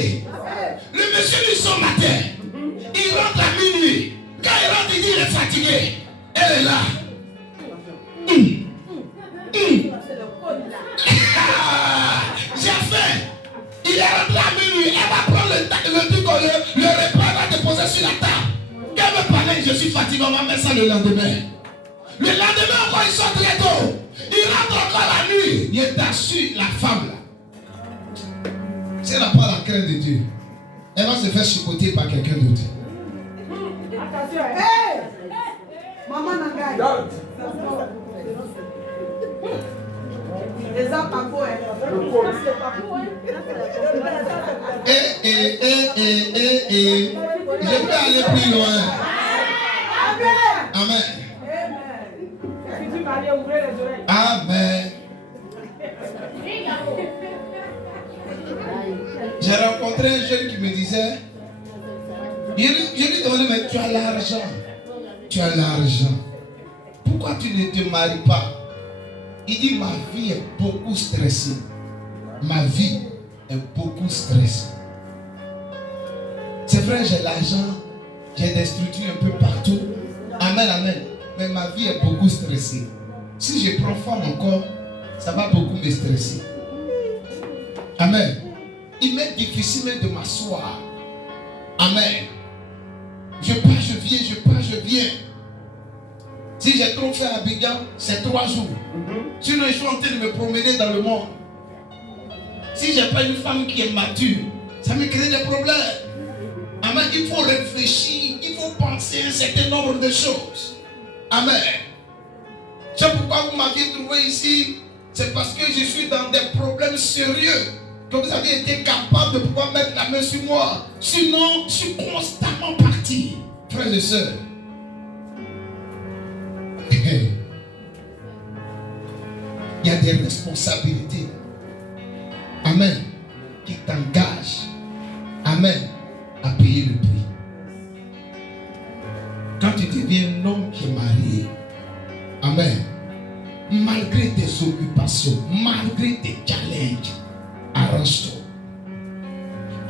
Le monsieur lui sort matin, il rentre à minuit. Quand il rentre, il dit il est fatigué. Elle est là. J'ai faim. Il est rentré à minuit. Elle va prendre le truc, le repas, elle va déposer sur la table. Quand elle veut parler, je suis fatigué, on va mettre ça le lendemain. Le lendemain, encore, il sort très tôt. Il rentre encore la nuit. Il est assis, la femme là. Si elle n'a pas la crainte de Dieu, elle va se faire chicoter par quelqu'un d'autre. Attention, hey! Maman Nangaï. Les hommes pas beaux, Je peux aller plus loin. Amen. Amen. J'ai rencontré un jeune qui me disait, je lui demandais, mais tu as l'argent. Tu as l'argent. Pourquoi tu ne te maries pas? Il dit, ma vie est beaucoup stressée. Ma vie est beaucoup stressée. C'est vrai, j'ai l'argent, j'ai des structures un peu partout. Amen, amen. Mais ma vie est beaucoup stressée. Si je prends femme encore, ça va beaucoup me stresser. Amen. Il m'est difficile même de m'asseoir. Amen. Je pars, je viens, je pars, je viens. Si j'ai trop fait à Abidjan, c'est 3 jours. Sinon, je suis en train de me promener dans le monde. Si je n'ai pas une femme qui est mature, ça me crée des problèmes. Amen. Il faut réfléchir, il faut penser à un certain nombre de choses. Amen. C'est pourquoi vous m'aviez trouvé ici. C'est parce que je suis dans des problèmes sérieux que vous avez été capable de pouvoir mettre la main sur moi. Sinon, je suis constamment parti. Frères et sœurs. Il y a des responsabilités. Amen. Qui t'engagent. Amen. À payer le prix. Quand tu deviens un homme qui est marié. Amen. Malgré tes occupations, malgré tes challenges, arrange-toi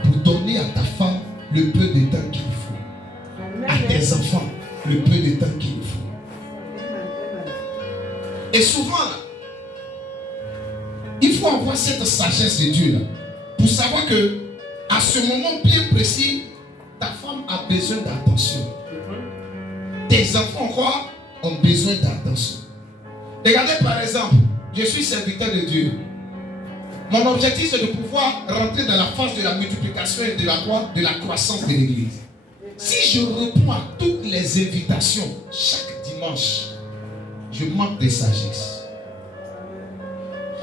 pour donner à ta femme le peu de temps qu'il faut. À tes enfants, le peu de temps qu'il faut. Et souvent, il faut avoir cette sagesse de Dieu là, pour savoir que à ce moment bien précis, ta femme a besoin d'attention. Tes enfants quoi, ont besoin d'attention. Regardez par exemple, je suis serviteur de Dieu. Mon objectif c'est de pouvoir rentrer dans la phase de la multiplication et de la croissance de l'église. Si je réponds à toutes les invitations chaque dimanche, je manque de sagesse.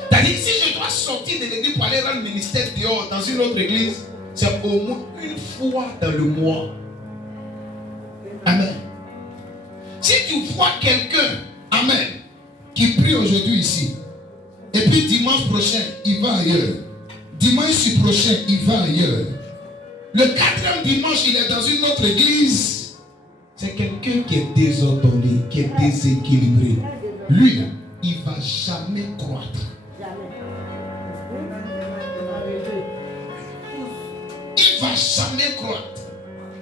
C'est-à-dire si je dois sortir de l'église pour aller rendre ministère dehors dans une autre église, c'est au moins une fois dans le mois. Amen. Si tu vois quelqu'un, amen, qui prie aujourd'hui ici, et puis dimanche prochain, il va ailleurs. Dimanche prochain, il va ailleurs. Le 4e dimanche, il est dans une autre église. C'est quelqu'un qui est désordonné, qui est déséquilibré. Lui, il ne va jamais croître. Il ne va jamais croître.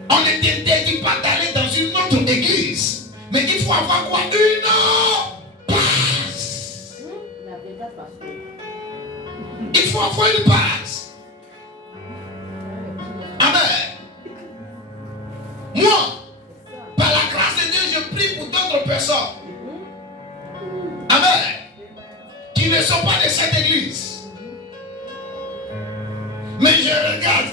On ne t'interdit pas d'aller dans une autre église. Mais il faut avoir quoi? Une base. Il faut avoir une base. ne sont pas de cette église. Mais je regarde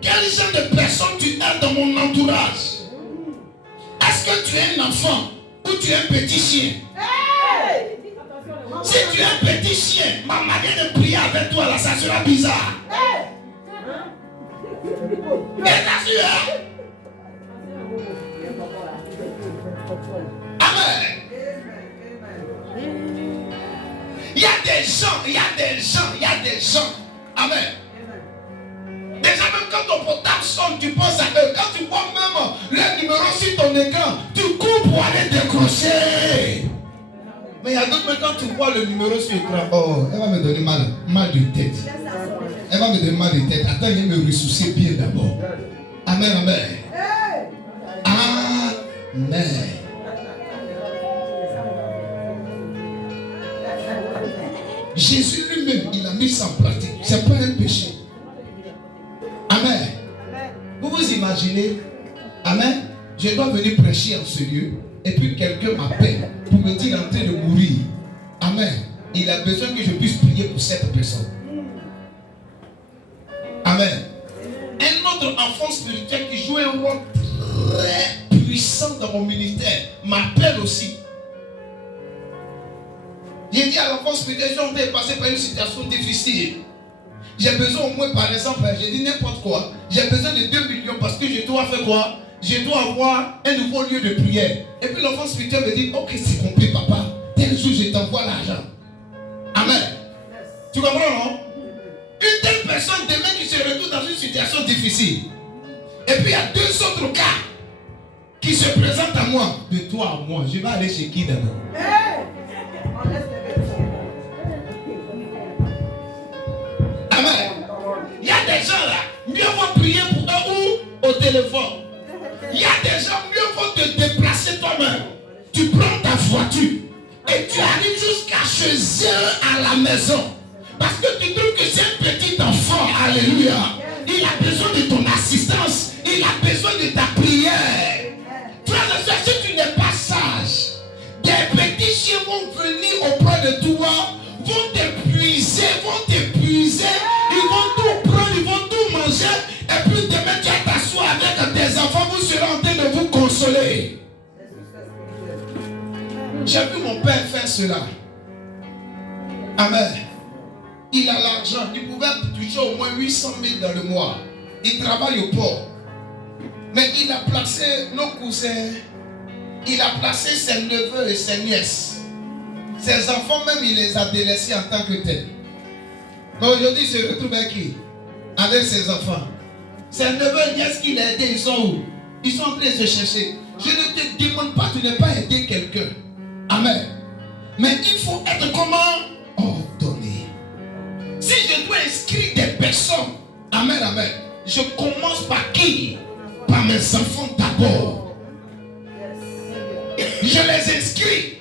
quel genre de personne tu es dans mon entourage. Est-ce que tu es un enfant ou tu es un petit chien? Si tu es un petit chien, ma manière de prier avec toi là, ça sera bizarre. Et t'assure. Amen. Il y a des gens. Amen. Déjà même quand ton portable sonne, tu penses à eux. Quand tu vois même le numéro sur ton écran, tu cours pour aller décrocher. Mais il y a d'autres, mais quand tu vois le numéro sur l'écran, oh, elle va me donner mal de tête. Elle va me donner mal de tête. Attends, il va me ressourcer bien d'abord. Amen, amen. Amen. Jésus lui-même, il a mis ça en pratique. Ce n'est pas un péché. Amen. Vous vous imaginez, amen, je dois venir prêcher en ce lieu et puis quelqu'un m'appelle pour me dire en train de mourir. Amen. Il a besoin que je puisse prier pour cette personne. Amen. Un autre enfant spirituel qui joue un rôle très puissant dans mon ministère m'appelle aussi. J'ai dit à l'enfant spirituel, j'ai passé par une situation difficile. J'ai besoin au moins, par exemple, j'ai dit n'importe quoi. J'ai besoin de 2 millions parce que je dois faire quoi? Je dois avoir un nouveau lieu de prière. Et puis l'enfant spirituel me dit, ok, c'est compris, papa. Tel jour, je t'envoie l'argent. Amen. Tu comprends, non? Une telle personne demain qui se retrouve dans une situation difficile. Et puis il y a 2 autres cas qui se présentent à moi. De toi à moi, je vais aller chez qui d'abord? Amen. Il y a des gens là, mieux vaut prier pour eux ou au téléphone. Il y a des gens, mieux vaut te déplacer toi-même. Tu prends ta voiture et tu arrives jusqu'à chez eux à la maison. Parce que tu trouves que c'est un petit enfant. Alléluia. Il a besoin de ton assistance. Il a besoin de ta prière. Frère et soeur, si tu n'es pas sage, des petits chiens vont venir auprès de toi, vont t'épuiser, ils vont tout prendre, ils vont tout manger, et puis demain tu vas t'asseoir avec tes enfants, vous serez en train de vous consoler. J'ai vu mon père faire cela. Amen. Il a l'argent, il pouvait toucher au moins 800 000 dans le mois. Il travaille au port. Mais il a placé nos cousins, il a placé ses neveux et ses nièces. Ses enfants même, il les a délaissés en tant que tels. Mais aujourd'hui, il se retrouve avec qui? Avec ses enfants. Ses neveux et nièces qu'il a aidés, ils sont où? Ils sont en train de se chercher. Je ne te demande pas, tu n'as pas aidé quelqu'un. Amen. Mais il faut être comment? Ordonné. Si je dois inscrire des personnes, amen, amen, je commence par qui? Par mes enfants d'abord. Je les inscris.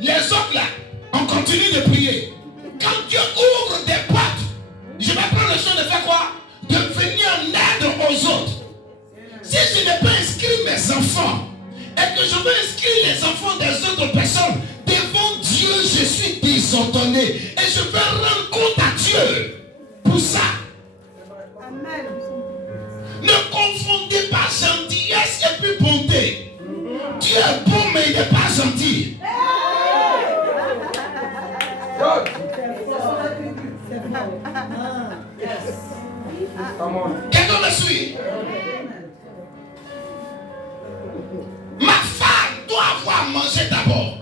Les autres là, on continue de prier. Quand Dieu ouvre des portes, je vais prendre le choix de faire quoi? De venir en aide aux autres. Si je n'ai pas inscrit mes enfants et que je veux inscrire les enfants des autres personnes, devant Dieu, je suis désordonné et je vais rendre compte à Dieu pour ça. Amen. Ne confondez pas gentillesse et puis bonté. Dieu est bon, mais il n'est pas gentil. Quelqu'un me suit? Ma femme doit avoir mangé d'abord.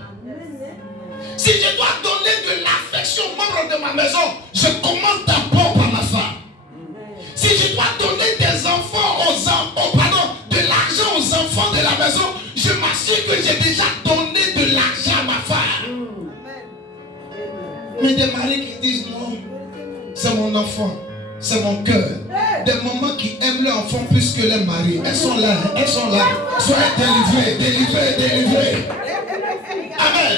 Si je dois donner de l'affection aux membres de ma maison, je commence d'abord par ma femme. Si je dois donner des enfants de l'argent aux enfants de la maison, je m'assure que j'ai déjà donné de l'argent à ma femme. Mais des maris qui disent non, c'est mon enfant, c'est mon cœur. Des mamans qui aiment leur enfant plus que les maris. Elles sont là. Soyez délivrés. Amen.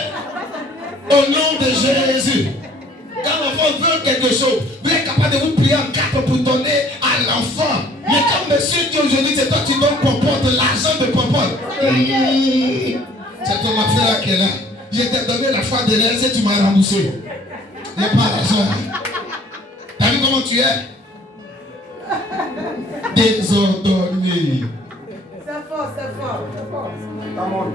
Au nom de Jésus. Quand l'enfant veut quelque chose, vous êtes capable de vous plier en 4 pour donner à l'enfant. Mais quand monsieur dit aujourd'hui, c'est toi qui donnes popote, de l'argent de popote. C'est ton affaire qui est là. Je t'ai donné la fois dernière, si tu m'as remboursé. tu es désordonné. C'est fort, c'est fort. Come on.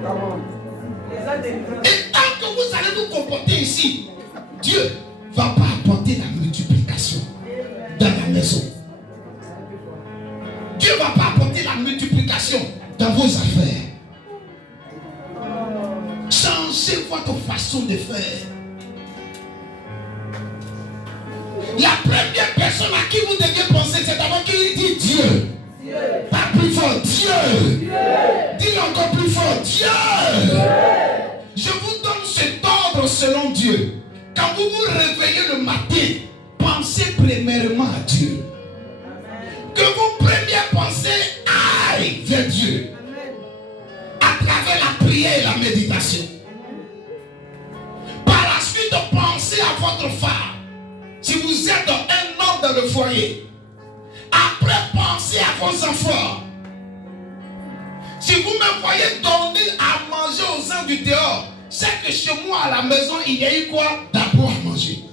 Et tant que vous allez vous comporter ici, Dieu ne va pas apporter la multiplication dans la maison. Dieu ne va pas apporter la multiplication dans vos affaires. Changez votre façon de faire. La première personne à qui vous devez penser, c'est d'abord qui dit Dieu. Pas plus fort, Dieu. Dis-le encore plus fort, Dieu. Je vous donne cet ordre selon Dieu. Quand vous vous réveillez le matin, pensez premièrement à Dieu. Que vos premières pensées aillent vers Dieu. À travers la prière et la méditation. Par la suite, pensez à votre femme. Si vous êtes un homme dans le foyer. Après, pensez à vos enfants. Si vous me voyez donner à manger aux uns du dehors, c'est que chez moi à la maison, il y a eu quoi? D'abord à manger.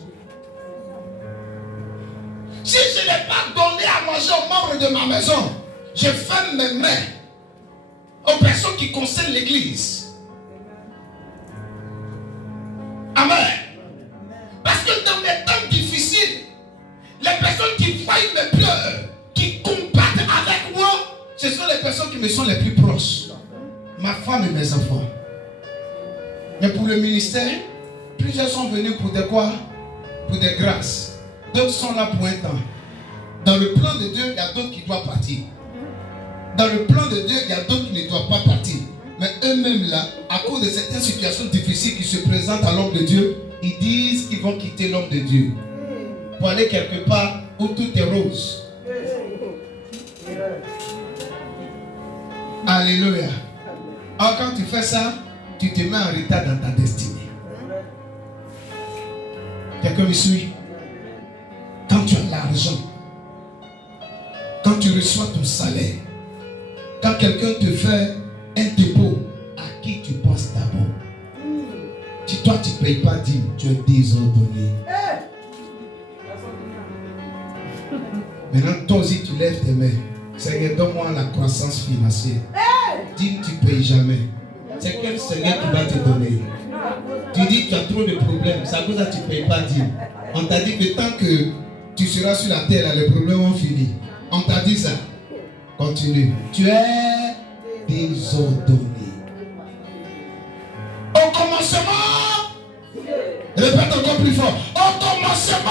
Si je n'ai pas donné à manger aux membres de ma maison, je ferme mes mains aux personnes qui concernent l'église. Amen. Parce que dans les temps difficiles, les personnes qui voient mes pleurs, qui combattent avec moi, ce sont les personnes qui me sont les plus proches. Ma femme et mes enfants. Mais pour le ministère, plusieurs sont venus pour des quoi? Pour des grâces. D'autres sont là pour un temps. Dans le plan de Dieu, il y a d'autres qui doivent partir. Dans le plan de Dieu, il y a d'autres qui ne doivent pas partir. Mais eux-mêmes là, à cause de certaines situations difficiles qui se présentent à l'homme de Dieu, ils disent qu'ils vont quitter l'homme de Dieu pour aller quelque part où tout est rose. Alléluia. Alors quand tu fais ça, tu te mets en retard dans ta destinée. Quelqu'un me suit? Quand tu as l'argent, quand tu reçois ton salaire, quand quelqu'un te fait un dépôt, à qui tu penses d'abord? Toi, tu ne payes pas dîme, tu es désordonné. Maintenant, toi aussi, tu lèves tes mains. Seigneur, donne-moi la croissance financière. Dîme, tu ne payes jamais. C'est quel Seigneur qui va te donner? Tu dis que tu as trop de problèmes, c'est à cause que tu ne payes pas dîme. On t'a dit que tant que tu seras sur la terre, là, les problèmes vont finir. On t'a dit ça. Continue. Tu es désordonné. Au commencement, répète encore plus fort. Au commencement,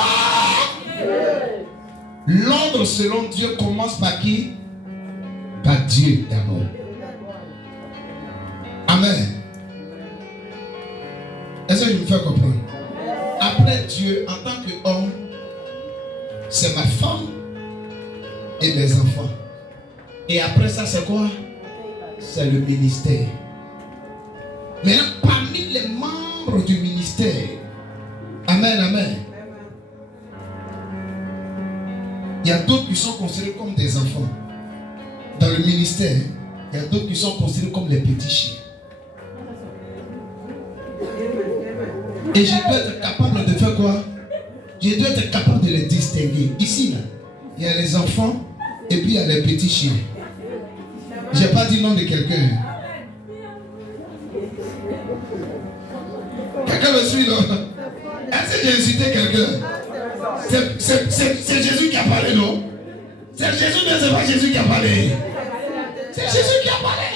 l'ordre selon Dieu commence par qui? Par Dieu d'abord. Amen. Est-ce que je me fais comprendre? Après Dieu, en tant qu'homme, c'est ma femme et mes enfants. Et après ça, c'est quoi? C'est le ministère. Maintenant, parmi les membres du ministère, amen, amen, il y a d'autres qui sont considérés comme des enfants. Dans le ministère, il y a d'autres qui sont considérés comme les petits chiens. Et je dois être capable de faire quoi? Je dois être capable de les distinguer. Ici, là, il y a les enfants et puis il y a les petits chiens. Je n'ai pas dit le nom de quelqu'un. Quelqu'un me suit là? Est-ce que j'ai incité quelqu'un? C'est Jésus qui a parlé, non? C'est Jésus, mais ce n'est pas Jésus qui a parlé. C'est Jésus qui a parlé.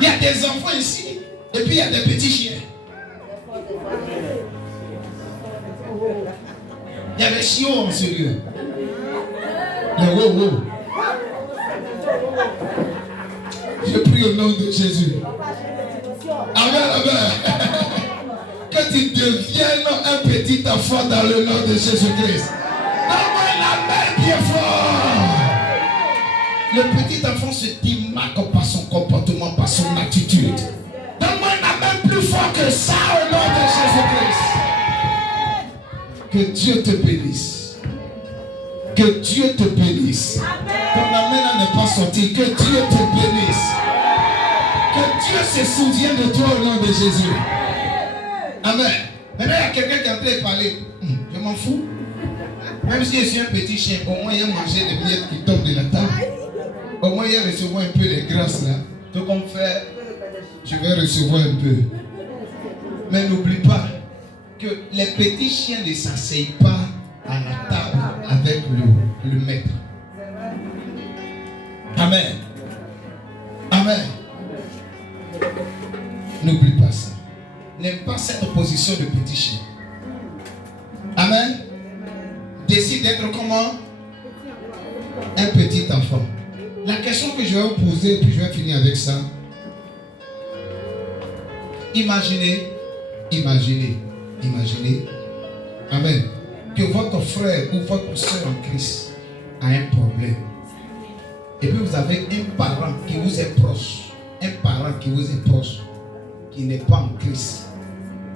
Il y a des enfants ici et puis il y a des petits chiens. Il y a des chiots en ce lieu. Les wow. Je prie au nom de Jésus. Amen, amen. Que tu deviennes un petit enfant dans le nom de Jésus-Christ. Donne-moi la main bien fort. Le petit enfant se démarque par son comportement, par son attitude. Donne-moi la main plus fort que ça au nom de Jésus-Christ. Que Dieu te bénisse. Que Dieu te bénisse. Ton main n'est pas sortie. Que Dieu te bénisse. Que Dieu se souvienne de toi au nom de Jésus. Amen. Maintenant, il y a quelqu'un qui est en train de parler. Je m'en fous. Même si je suis un petit chien, au moins il a mangé des miettes qui tombent de la table. Au moins il a recevoir un peu de grâce là. Donc on fait, je vais recevoir un peu. Mais n'oublie pas que les petits chiens ne s'asseyent pas à la table avec le maître. Amen. Amen. N'oublie pas ça. N'aime pas cette position de petit chien. Amen. Décide d'être comment? Un petit enfant. La question que je vais vous poser, puis je vais finir avec ça. Imaginez. Amen. Que votre frère ou votre soeur en Christ a un problème. Et puis vous avez un parent qui vous est proche. Qui n'est pas en Christ.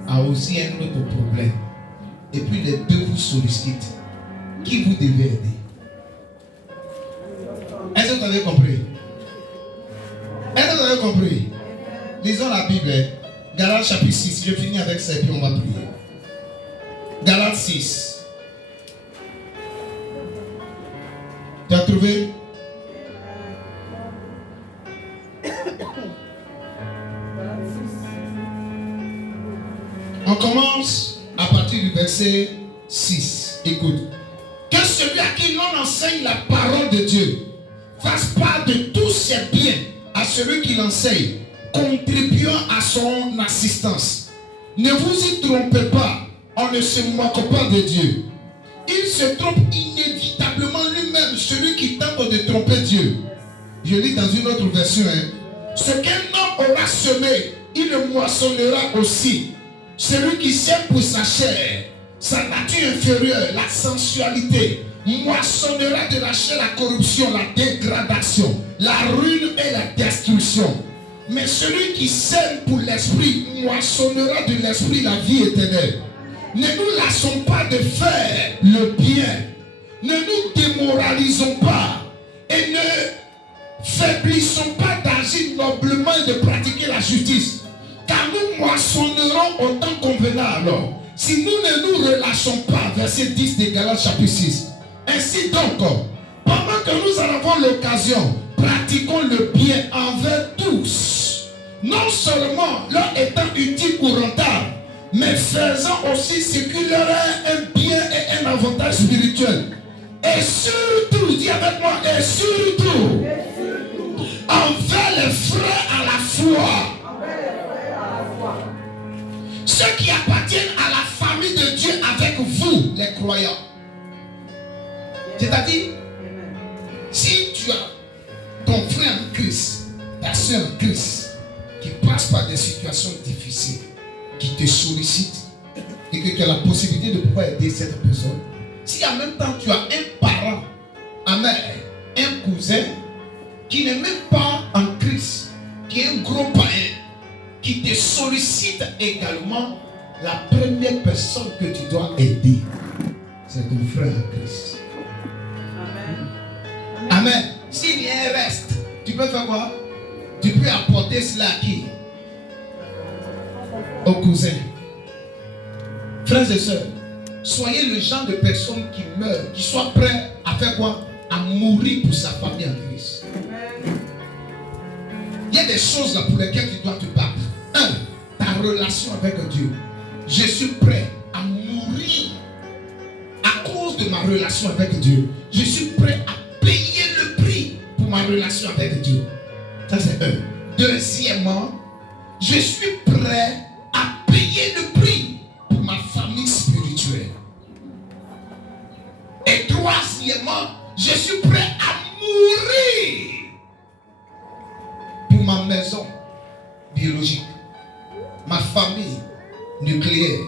A aussi un autre problème. Et puis les deux vous sollicitent. Qui vous devez aider? Est-ce que vous avez compris? Lisons la Bible. Galates chapitre 6. Je finis avec ça et puis on va prier. Galates 6. Tu as trouvé? On commence à partir du verset 6. Écoute. Que celui à qui l'on enseigne la parole de Dieu fasse part de tous ses biens à celui qui l'enseigne, contribuant à son assistance. Ne vous y trompez pas, on ne se moque pas de Dieu. Il se trompe inévitablement lui-même, celui qui tente de tromper Dieu. Je lis dans une autre version. Ce qu'un homme aura semé, il le moissonnera aussi. Celui qui sème pour sa chair, sa nature inférieure, la sensualité, moissonnera de la chair la corruption, la dégradation, la ruine et la destruction. Mais celui qui sème pour l'esprit, moissonnera de l'esprit la vie éternelle. Ne nous lassons pas de faire le bien. Ne nous démoralisons pas et ne faiblissons pas d'agir noblement et de pratiquer la justice. Car nous moissonnerons au temps convenable si nous ne nous relâchons pas. Verset 10 de Galates chapitre 6. Ainsi donc, pendant que nous en avons l'occasion, pratiquons le bien envers tous. Non seulement leur étant utile ou rentable, mais faisant aussi ce qui leur est un bien et un avantage spirituel. Et surtout, dis avec moi, et surtout, envers les frères à la foi. Ceux qui appartiennent à la famille de Dieu avec vous, les croyants. C'est-à-dire, si tu as ton frère en Christ, ta soeur en Christ, qui passe par des situations difficiles, qui te sollicite, et que tu as la possibilité de pouvoir aider cette personne, si en même temps tu as un parent, un mère, un cousin, qui n'est même pas en Christ, qui est un gros païen, qui te sollicite également, la première personne que tu dois aider, c'est ton frère en Christ. Amen. Amen. S'il y a un reste, tu peux faire quoi? Tu peux apporter cela à qui? Au cousin. Frères et sœurs, soyez le genre de personnes qui meurent, qui soient prêts à faire quoi? À mourir pour sa famille en Christ. Il y a des choses là pour lesquelles tu dois te battre. Un, ta relation avec Dieu. Je suis prêt à mourir à cause de ma relation avec Dieu. Je suis prêt à payer le prix pour ma relation avec Dieu. Ça c'est un. Deuxièmement, je suis prêt à payer le prix pour ma famille spirituelle. Et troisièmement, je suis prêt à mourir pour ma maison biologique, ma famille nucléaire.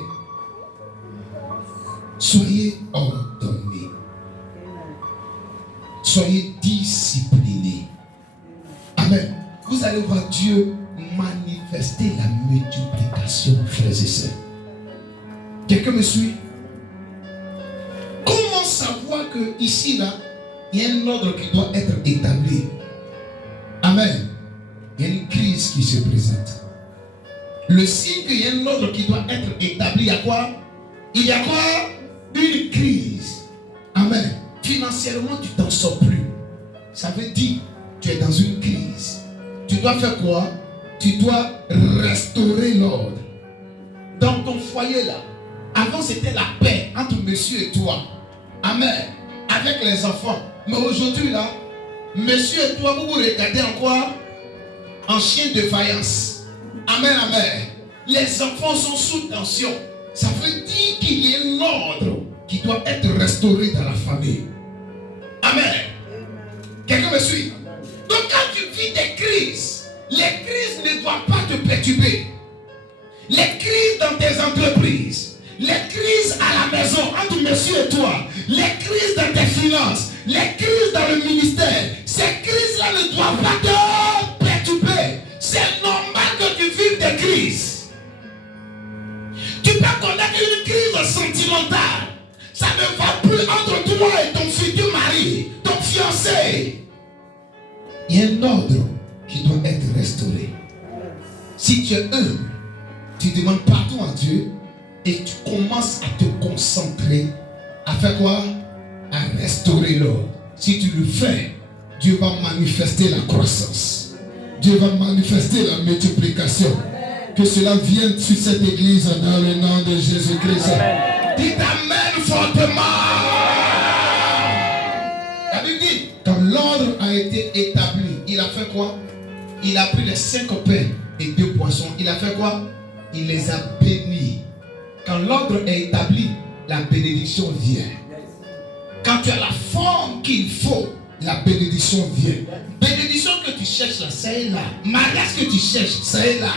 Soyez ordonnés. Soyez disciplinés. Amen. Vous allez voir Dieu manifester la multiplication, frères et sœurs. Quelqu'un me suit? Comment savoir que ici, là, il y a un ordre qui doit être établi? Amen. Il y a une crise qui se présente. Le signe qu'il y a un ordre qui doit être établi, il y a quoi? Il y a quoi? Une crise. Amen. Financièrement, tu t'en sors plus. Ça veut dire que tu es dans une crise. Tu dois faire quoi? Tu dois restaurer l'ordre. Dans ton foyer là, avant c'était la paix entre monsieur et toi. Amen. Avec les enfants. Mais aujourd'hui là, monsieur et toi, vous vous regardez en quoi? En chien de faïence. Amen, amen. Les enfants sont sous tension. Ça veut dire qu'il y a un ordre qui doit être restauré dans la famille. Amen. Quelqu'un me suit? Donc quand tu vis des crises, les crises ne doivent pas te perturber. Les crises dans tes entreprises, les crises à la maison entre monsieur et toi, les crises dans tes finances, les crises dans le ministère, ces crises-là ne doivent pas te perturber. C'est normal que tu vives des crises. Tu peux connaître une crise sentimentale. Ça ne va plus entre toi et ton futur mari, ton fiancé. Il y a un ordre qui doit être restauré. Si tu es humble, tu demandes pardon à Dieu et tu commences à te concentrer à faire quoi? À restaurer l'ordre. Si tu le fais, Dieu va manifester la croissance. Dieu va manifester la multiplication. Que cela vienne sur cette église dans le nom de Jésus-Christ. Dites Amen fortement. La Bible dit, quand l'ordre a été établi, il a fait quoi? Il a pris les 5 pains et 2 poissons. Il a fait quoi? Il les a bénis. Quand l'ordre est établi, la bénédiction vient. Quand tu as la forme qu'il faut, la bénédiction vient. Bénédiction que tu cherches là, ça est là. Mariage que tu cherches, ça est là.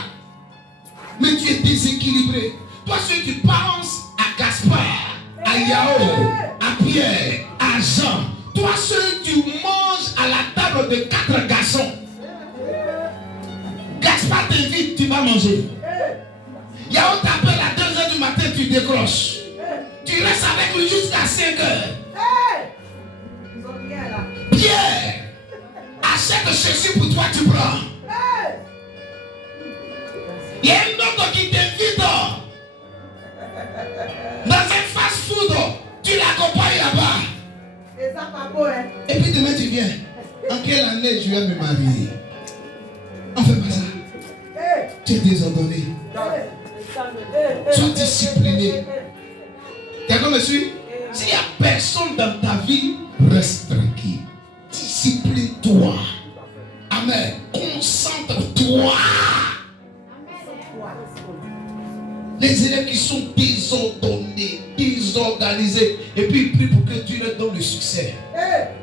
Mais tu es déséquilibré. Toi, si tu penses à Gaspard, à Yao, à Pierre, à Jean, toi seul tu manges à la table de 4 garçons. Gaspard t'invite, tu vas manger. Yao t'appelle à 2h du matin, tu décroches. Tu restes avec lui jusqu'à 5h. Pierre, achète ceci pour toi, tu prends. Il y a un autre qui t'invite dans un fast-food, tu l'accompagnes là-bas. Et puis demain tu viens. En quelle année je vais me marier? On ne fait pas ça. Tu es désordonné. Sois discipliné. Quelqu'un me suit? S'il n'y a personne dans ta vie, reste tranquille. Discipline-toi. Amen. Concentre-toi. Les élèves qui sont désordonnés, désorganisés, et puis ils prient pour que tu leur donnes le succès.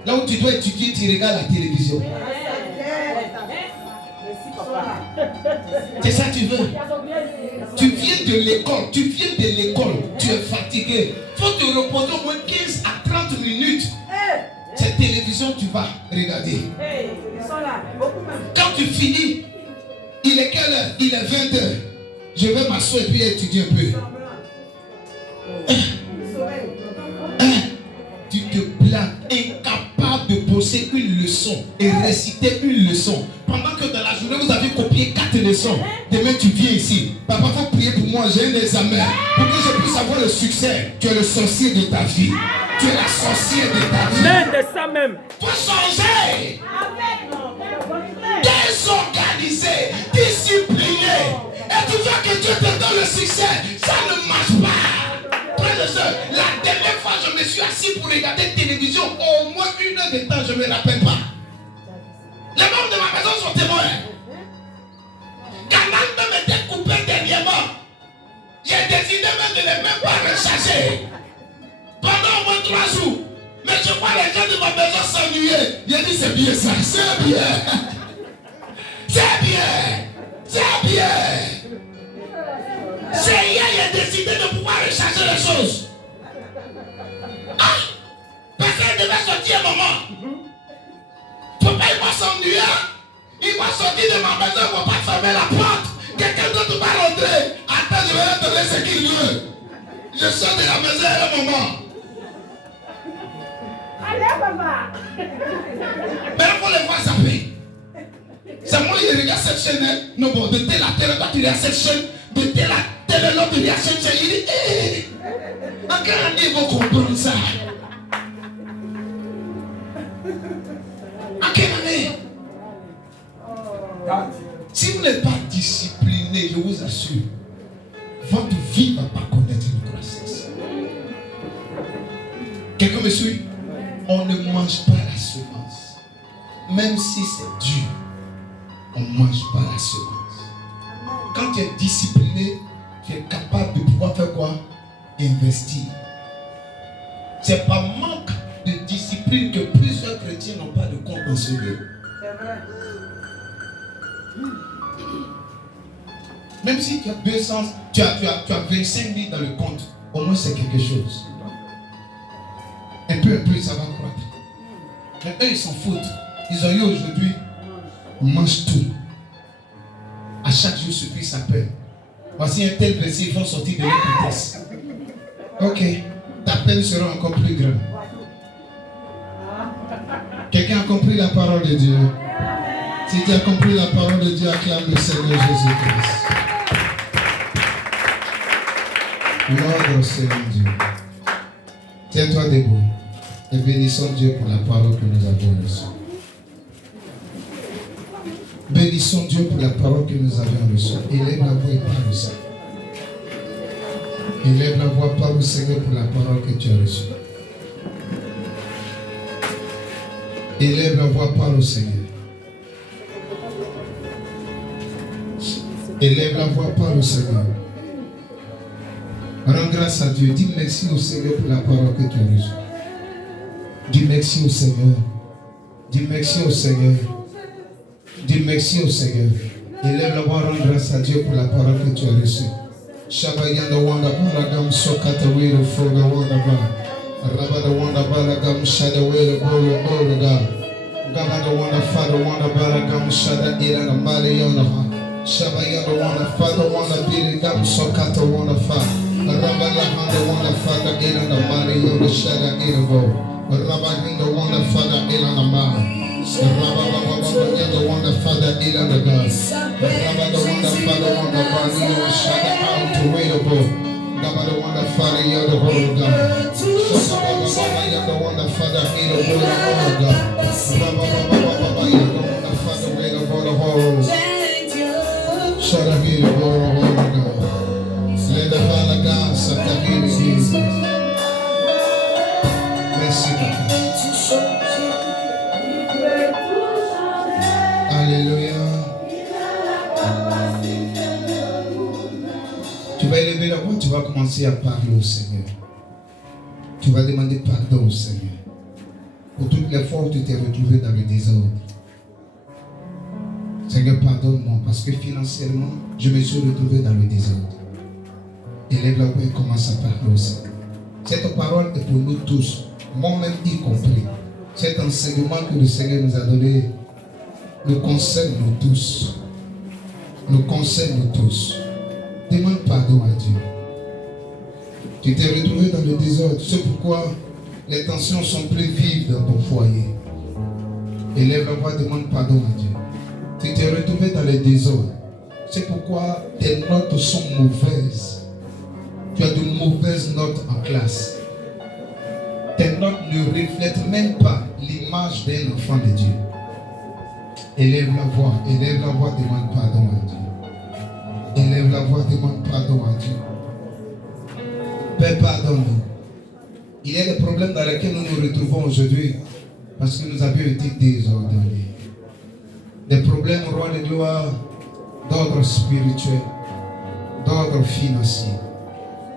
Là où tu dois étudier, tu regardes la télévision. C'est ça que tu veux. Tu viens de l'école, tu es fatigué. Il faut te reposer au moins 15 à 30 minutes. Cette télévision, tu vas regarder. Quand tu finis, il est quelle heure? Il est 20h. Je vais m'asseoir et puis étudier un peu. Tu te plains, incapable de bosser une leçon et réciter une leçon. Pendant que dans la journée, vous avez copié 4 leçons. Demain, tu viens ici. Papa, il faut prier pour moi, j'ai un examen. Pour que je puisse avoir le succès. Tu es le sorcier de ta vie. Tu es la sorcière de ta vie. Même de ça même. Il faut changer. Désorganisé, discipliné. Et tu vois que Dieu te donne le succès. Ça ne marche pas. Frères et sœurs, la dernière fois je me suis assis pour regarder la télévision, au moins 1 heure de temps, je ne me rappelle pas. Les membres de ma maison sont témoins. Canal même était coupé dernièrement. J'ai décidé même de ne même pas recharger. Pendant au moins 3 jours. Mais je vois les gens de ma maison s'ennuyer. J'ai dit c'est bien ça, c'est bien. C'est bien. C'est bien. C'est hier, il a décidé de pouvoir recharger les choses. Ah! Parce qu'elle devait sortir un moment. Papa, il va s'ennuyer. Il va sortir de ma maison, il ne va pas fermer la porte. Quelqu'un d'autre va rentrer. Attends, je vais lui donner ce qu'il veut. Je sors de la maison à un moment. Allez, papa. Mais il faut les voir zapper. C'est moi qui regarde cette chaîne. Non, bon, de telle à telle, toi tu regardes cette chaîne. De telle à telle, l'autre tu regardes cette chaîne. Il dit, hé, en quelle année ils vont comprendre ça? vous assure, votre vie ne va pas connaître une croissance. Quelqu'un me suit? On ne mange pas la semence. Même si c'est dur, on ne mange pas la semence. Quand tu es discipliné, tu es capable de pouvoir faire quoi? Investir. C'est par manque de discipline que plusieurs chrétiens n'ont pas de compte dans ce lieu. C'est vrai. Même si tu as 200, tu as 25 000 dans le compte, au moins c'est quelque chose. Un peu, ça va croître. Mais eux, ils s'en foutent. Ils ont eu aujourd'hui, on mange tout. À chaque jour, ce qui s'appelle. Voici un tel verset, ils vont sortir de leur vitesse. Ok, ta peine sera encore plus grande. Quelqu'un a compris la parole de Dieu? Si tu as compris la parole de Dieu, acclame le Seigneur Jésus-Christ. Gloire au Seigneur Dieu. Tiens-toi debout et bénissons Dieu pour la parole que nous avons reçue. Bénissons Dieu pour la parole que nous avons reçue. Élève la voix et parle au Seigneur. Élève la voix, parle au Seigneur pour la parole que tu as reçue. Élève la voix, parle au Seigneur. Élève la voix, parle au Seigneur. Rends grâce à Dieu. Dis merci au Seigneur pour la parole que tu as reçue. Dis merci au Seigneur. Dis merci au Seigneur. Dis merci au Seigneur. Élève la voix, rends grâce à Dieu pour la parole que tu as reçue. Shabayanda wanda baragam sokata wero foga wanda ba. Rabada wanda baragam shada wero bolo ga. Gabada wanda fada wanda baragam shada ira na mali yona ha. Shabayanda wanda fada wanda birigam sokata wanda fa. Rabada handa wanda fada ira na mali yona shada ira bo. Rabada wanda fada ira na mali. Rabada wanda fada ira na ga. Rabada wanda fada wanda mali yona shada out to wait above. Gabada wanda fada yona whole God. Baba yanda wanda fada ira whole God. Baba yanda wanda fada wait above the whole. Shada ira whole God. Let the halaga sakahiri Jesus. Merci Papa. Alléluia. Tu vas élever la voix, tu vas commencer à parler au Seigneur. Tu vas demander pardon au Seigneur pour toutes les fois où tu t'es retrouvé dans le désordre. Seigneur, pardonne-moi parce que financièrement, je me suis retrouvé dans le désordre. Élève la voix et commence à parler au Seigneur. Cette parole est pour nous tous, moi-même y compris. Cet enseignement que le Seigneur nous a donné nous concerne nous tous. Nous concerne nous tous. Demande pardon à Dieu. Tu t'es retrouvé dans le désordre. C'est pourquoi les tensions sont plus vives dans ton foyer. Élève la voix, demande pardon à Dieu. Tu t'es retrouvé dans le désordre. C'est pourquoi tes notes sont mauvaises. Tu as de mauvaises notes en classe. Tes notes ne reflètent même pas l'image d'un enfant de Dieu. Élève la voix, demande pardon à Dieu. Élève la voix, demande pardon à Dieu. Père, pardonne-nous. Il y a des problèmes dans lesquels nous nous retrouvons aujourd'hui parce que nous avions été désordonnés. Des problèmes, roi de gloire, d'ordre spirituel, d'ordre financier,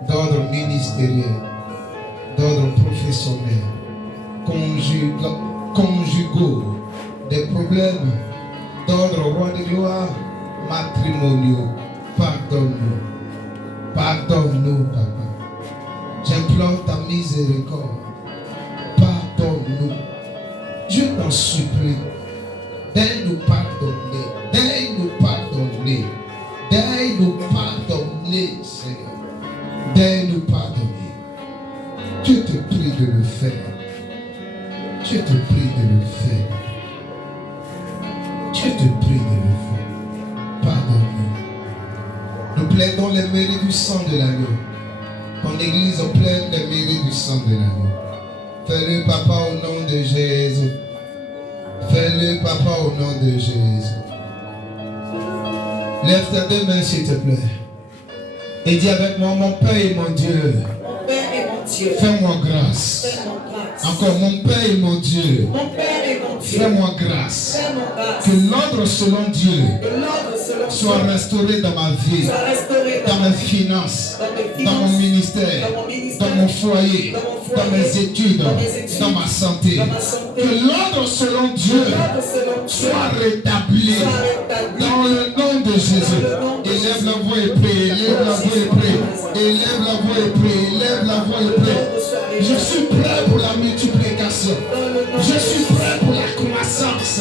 d'ordre ministériel, d'ordre professionnel, conjugaux, des problèmes d'ordre, roi de gloire, matrimoniaux. Pardonne-nous. Pardonne-nous, Papa. J'implore ta miséricorde. Pardonne-nous. Je t'en supplie. Daigne-nous pardonner. Daigne-nous pardonner. Daigne-nous pardonner, Seigneur. Daigne-nous pardonner. Je te prie de le faire. Je te prie de le faire. Je te prie de le faire. Pardonne-nous. Nous plaidons les mérites du sang de l'agneau. Ton église plaide les mérites du sang de l'agneau. Fais-le, Papa, au nom de Jésus. Fais-le, Papa, au nom de Jésus. Lève tes deux mains s'il te plaît. Et dis avec moi, mon Père et mon Dieu. Mon Père et mon Dieu. Fais-moi grâce. Fais-moi grâce. Encore, mon Père et mon Dieu. Mon Père et mon Dieu. Fais-moi grâce. Fais-moi grâce. Que l'ordre selon Dieu Que l'ordre selon soit Dieu restauré dans ma vie, soit restauré dans mes finances, dans mes dans mon finances, ministère, dans mon ministère, dans mon foyer, dans mon dans foyer, mes études, dans mes études, dans ma santé. dans ma santé. Que l'ordre selon Dieu l'ordre selon Dieu soit rétabli soit rétabli dans le nom de Jésus. Élève la voix et prie, élève la voix et prie, élève la voix et prie, élève la voix et prie. Je suis prêt pour la multiplication. Je suis prêt pour la croissance.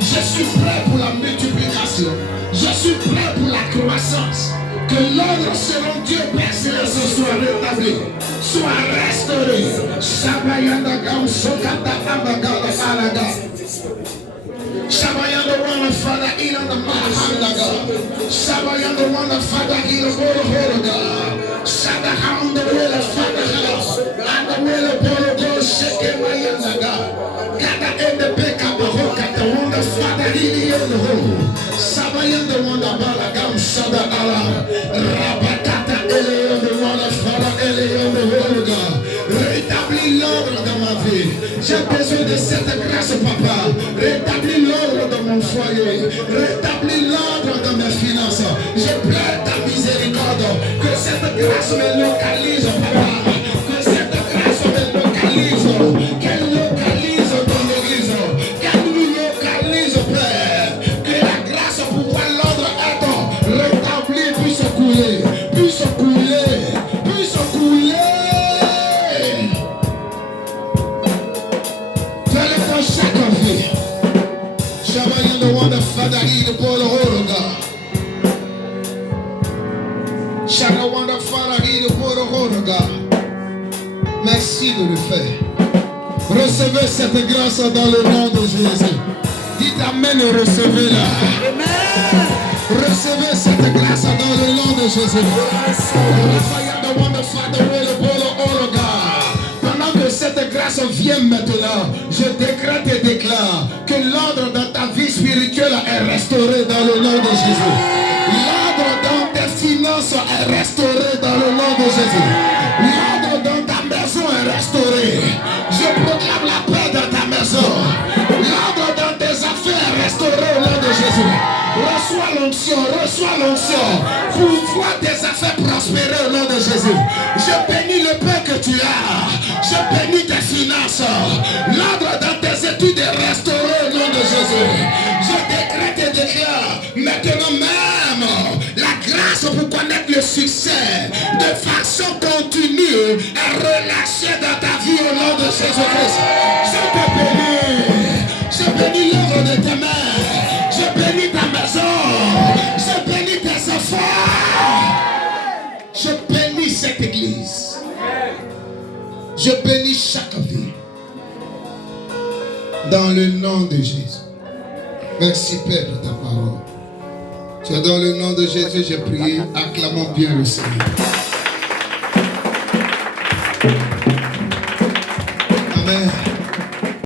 Je suis prêt pour la multiplication. Je suis prêt pour la croissance. Que l'ordre selon Dieu Père Céleste soit rétabli, soit restauré. Shabayandagam Sokata Ambagala Alaga. Shabayanda one of Father in on the Mahandaga. Shabayanda one of Father in the Horoga. Shadaha on the will of Father House. And the will of Borogo Sheke Mayandaga. Gada in the Beka Bahoka, the one of Father in the hole. Sabayanda one of Balagam Sada Allah. Rabakata Eleon the one of Father Eleon the Horoga. Rétablis l'ordre dans ma vie. J'ai besoin de cette grâce, papa. Rétablis l'ordre dans mon foyer. Rétablis l'ordre dans mes finances. Je pleure ta miséricorde. Que cette grâce me localise, papa. Que cette grâce me localise. Qu'elle localise ton église. Qu'elle nous localise, Père. Que la grâce pour voir l'ordre être rétabli puisse couler. Puisse couler. Puisse couler. Chaque vie, Shabayan the one of Father the Paul Horoga. Shaka one of Father the Paul Horoga. Merci de le faire. Recevez cette grâce dans le nom de Jésus. Dites Amen et recevez-la. Recevez cette grâce dans le nom de Jésus. Shabayan the one of Father the Paul Horoga. Que cette grâce vienne maintenant, je décrète et déclare que l'ordre dans ta vie spirituelle est restauré dans le nom de Jésus. L'ordre dans tes finances est restauré dans le nom de Jésus. L'ordre dans ta maison est restauré. Je proclame la paix dans ta maison. L'ordre dans tes affaires est restauré au nom de Jésus. Reçois l'onction pour voir tes affaires prospérer au nom de Jésus. Je bénis le pain que tu as. Je bénis tes finances. L'ordre dans tes études est restauré au nom de Jésus. Je décrète et déclare maintenant même la grâce pour connaître le succès de façon continue est relâchée dans ta vie au nom de Jésus-Christ. Je te bénis. Je bénis l'œuvre de tes mains. Je bénis ta maison. Je bénis tes enfants. Je bénis cette église. Je bénis chaque vie. Dans le nom de Jésus. Merci Père pour ta parole. C'est dans le nom de Jésus que j'ai prié. Acclamons bien le Seigneur.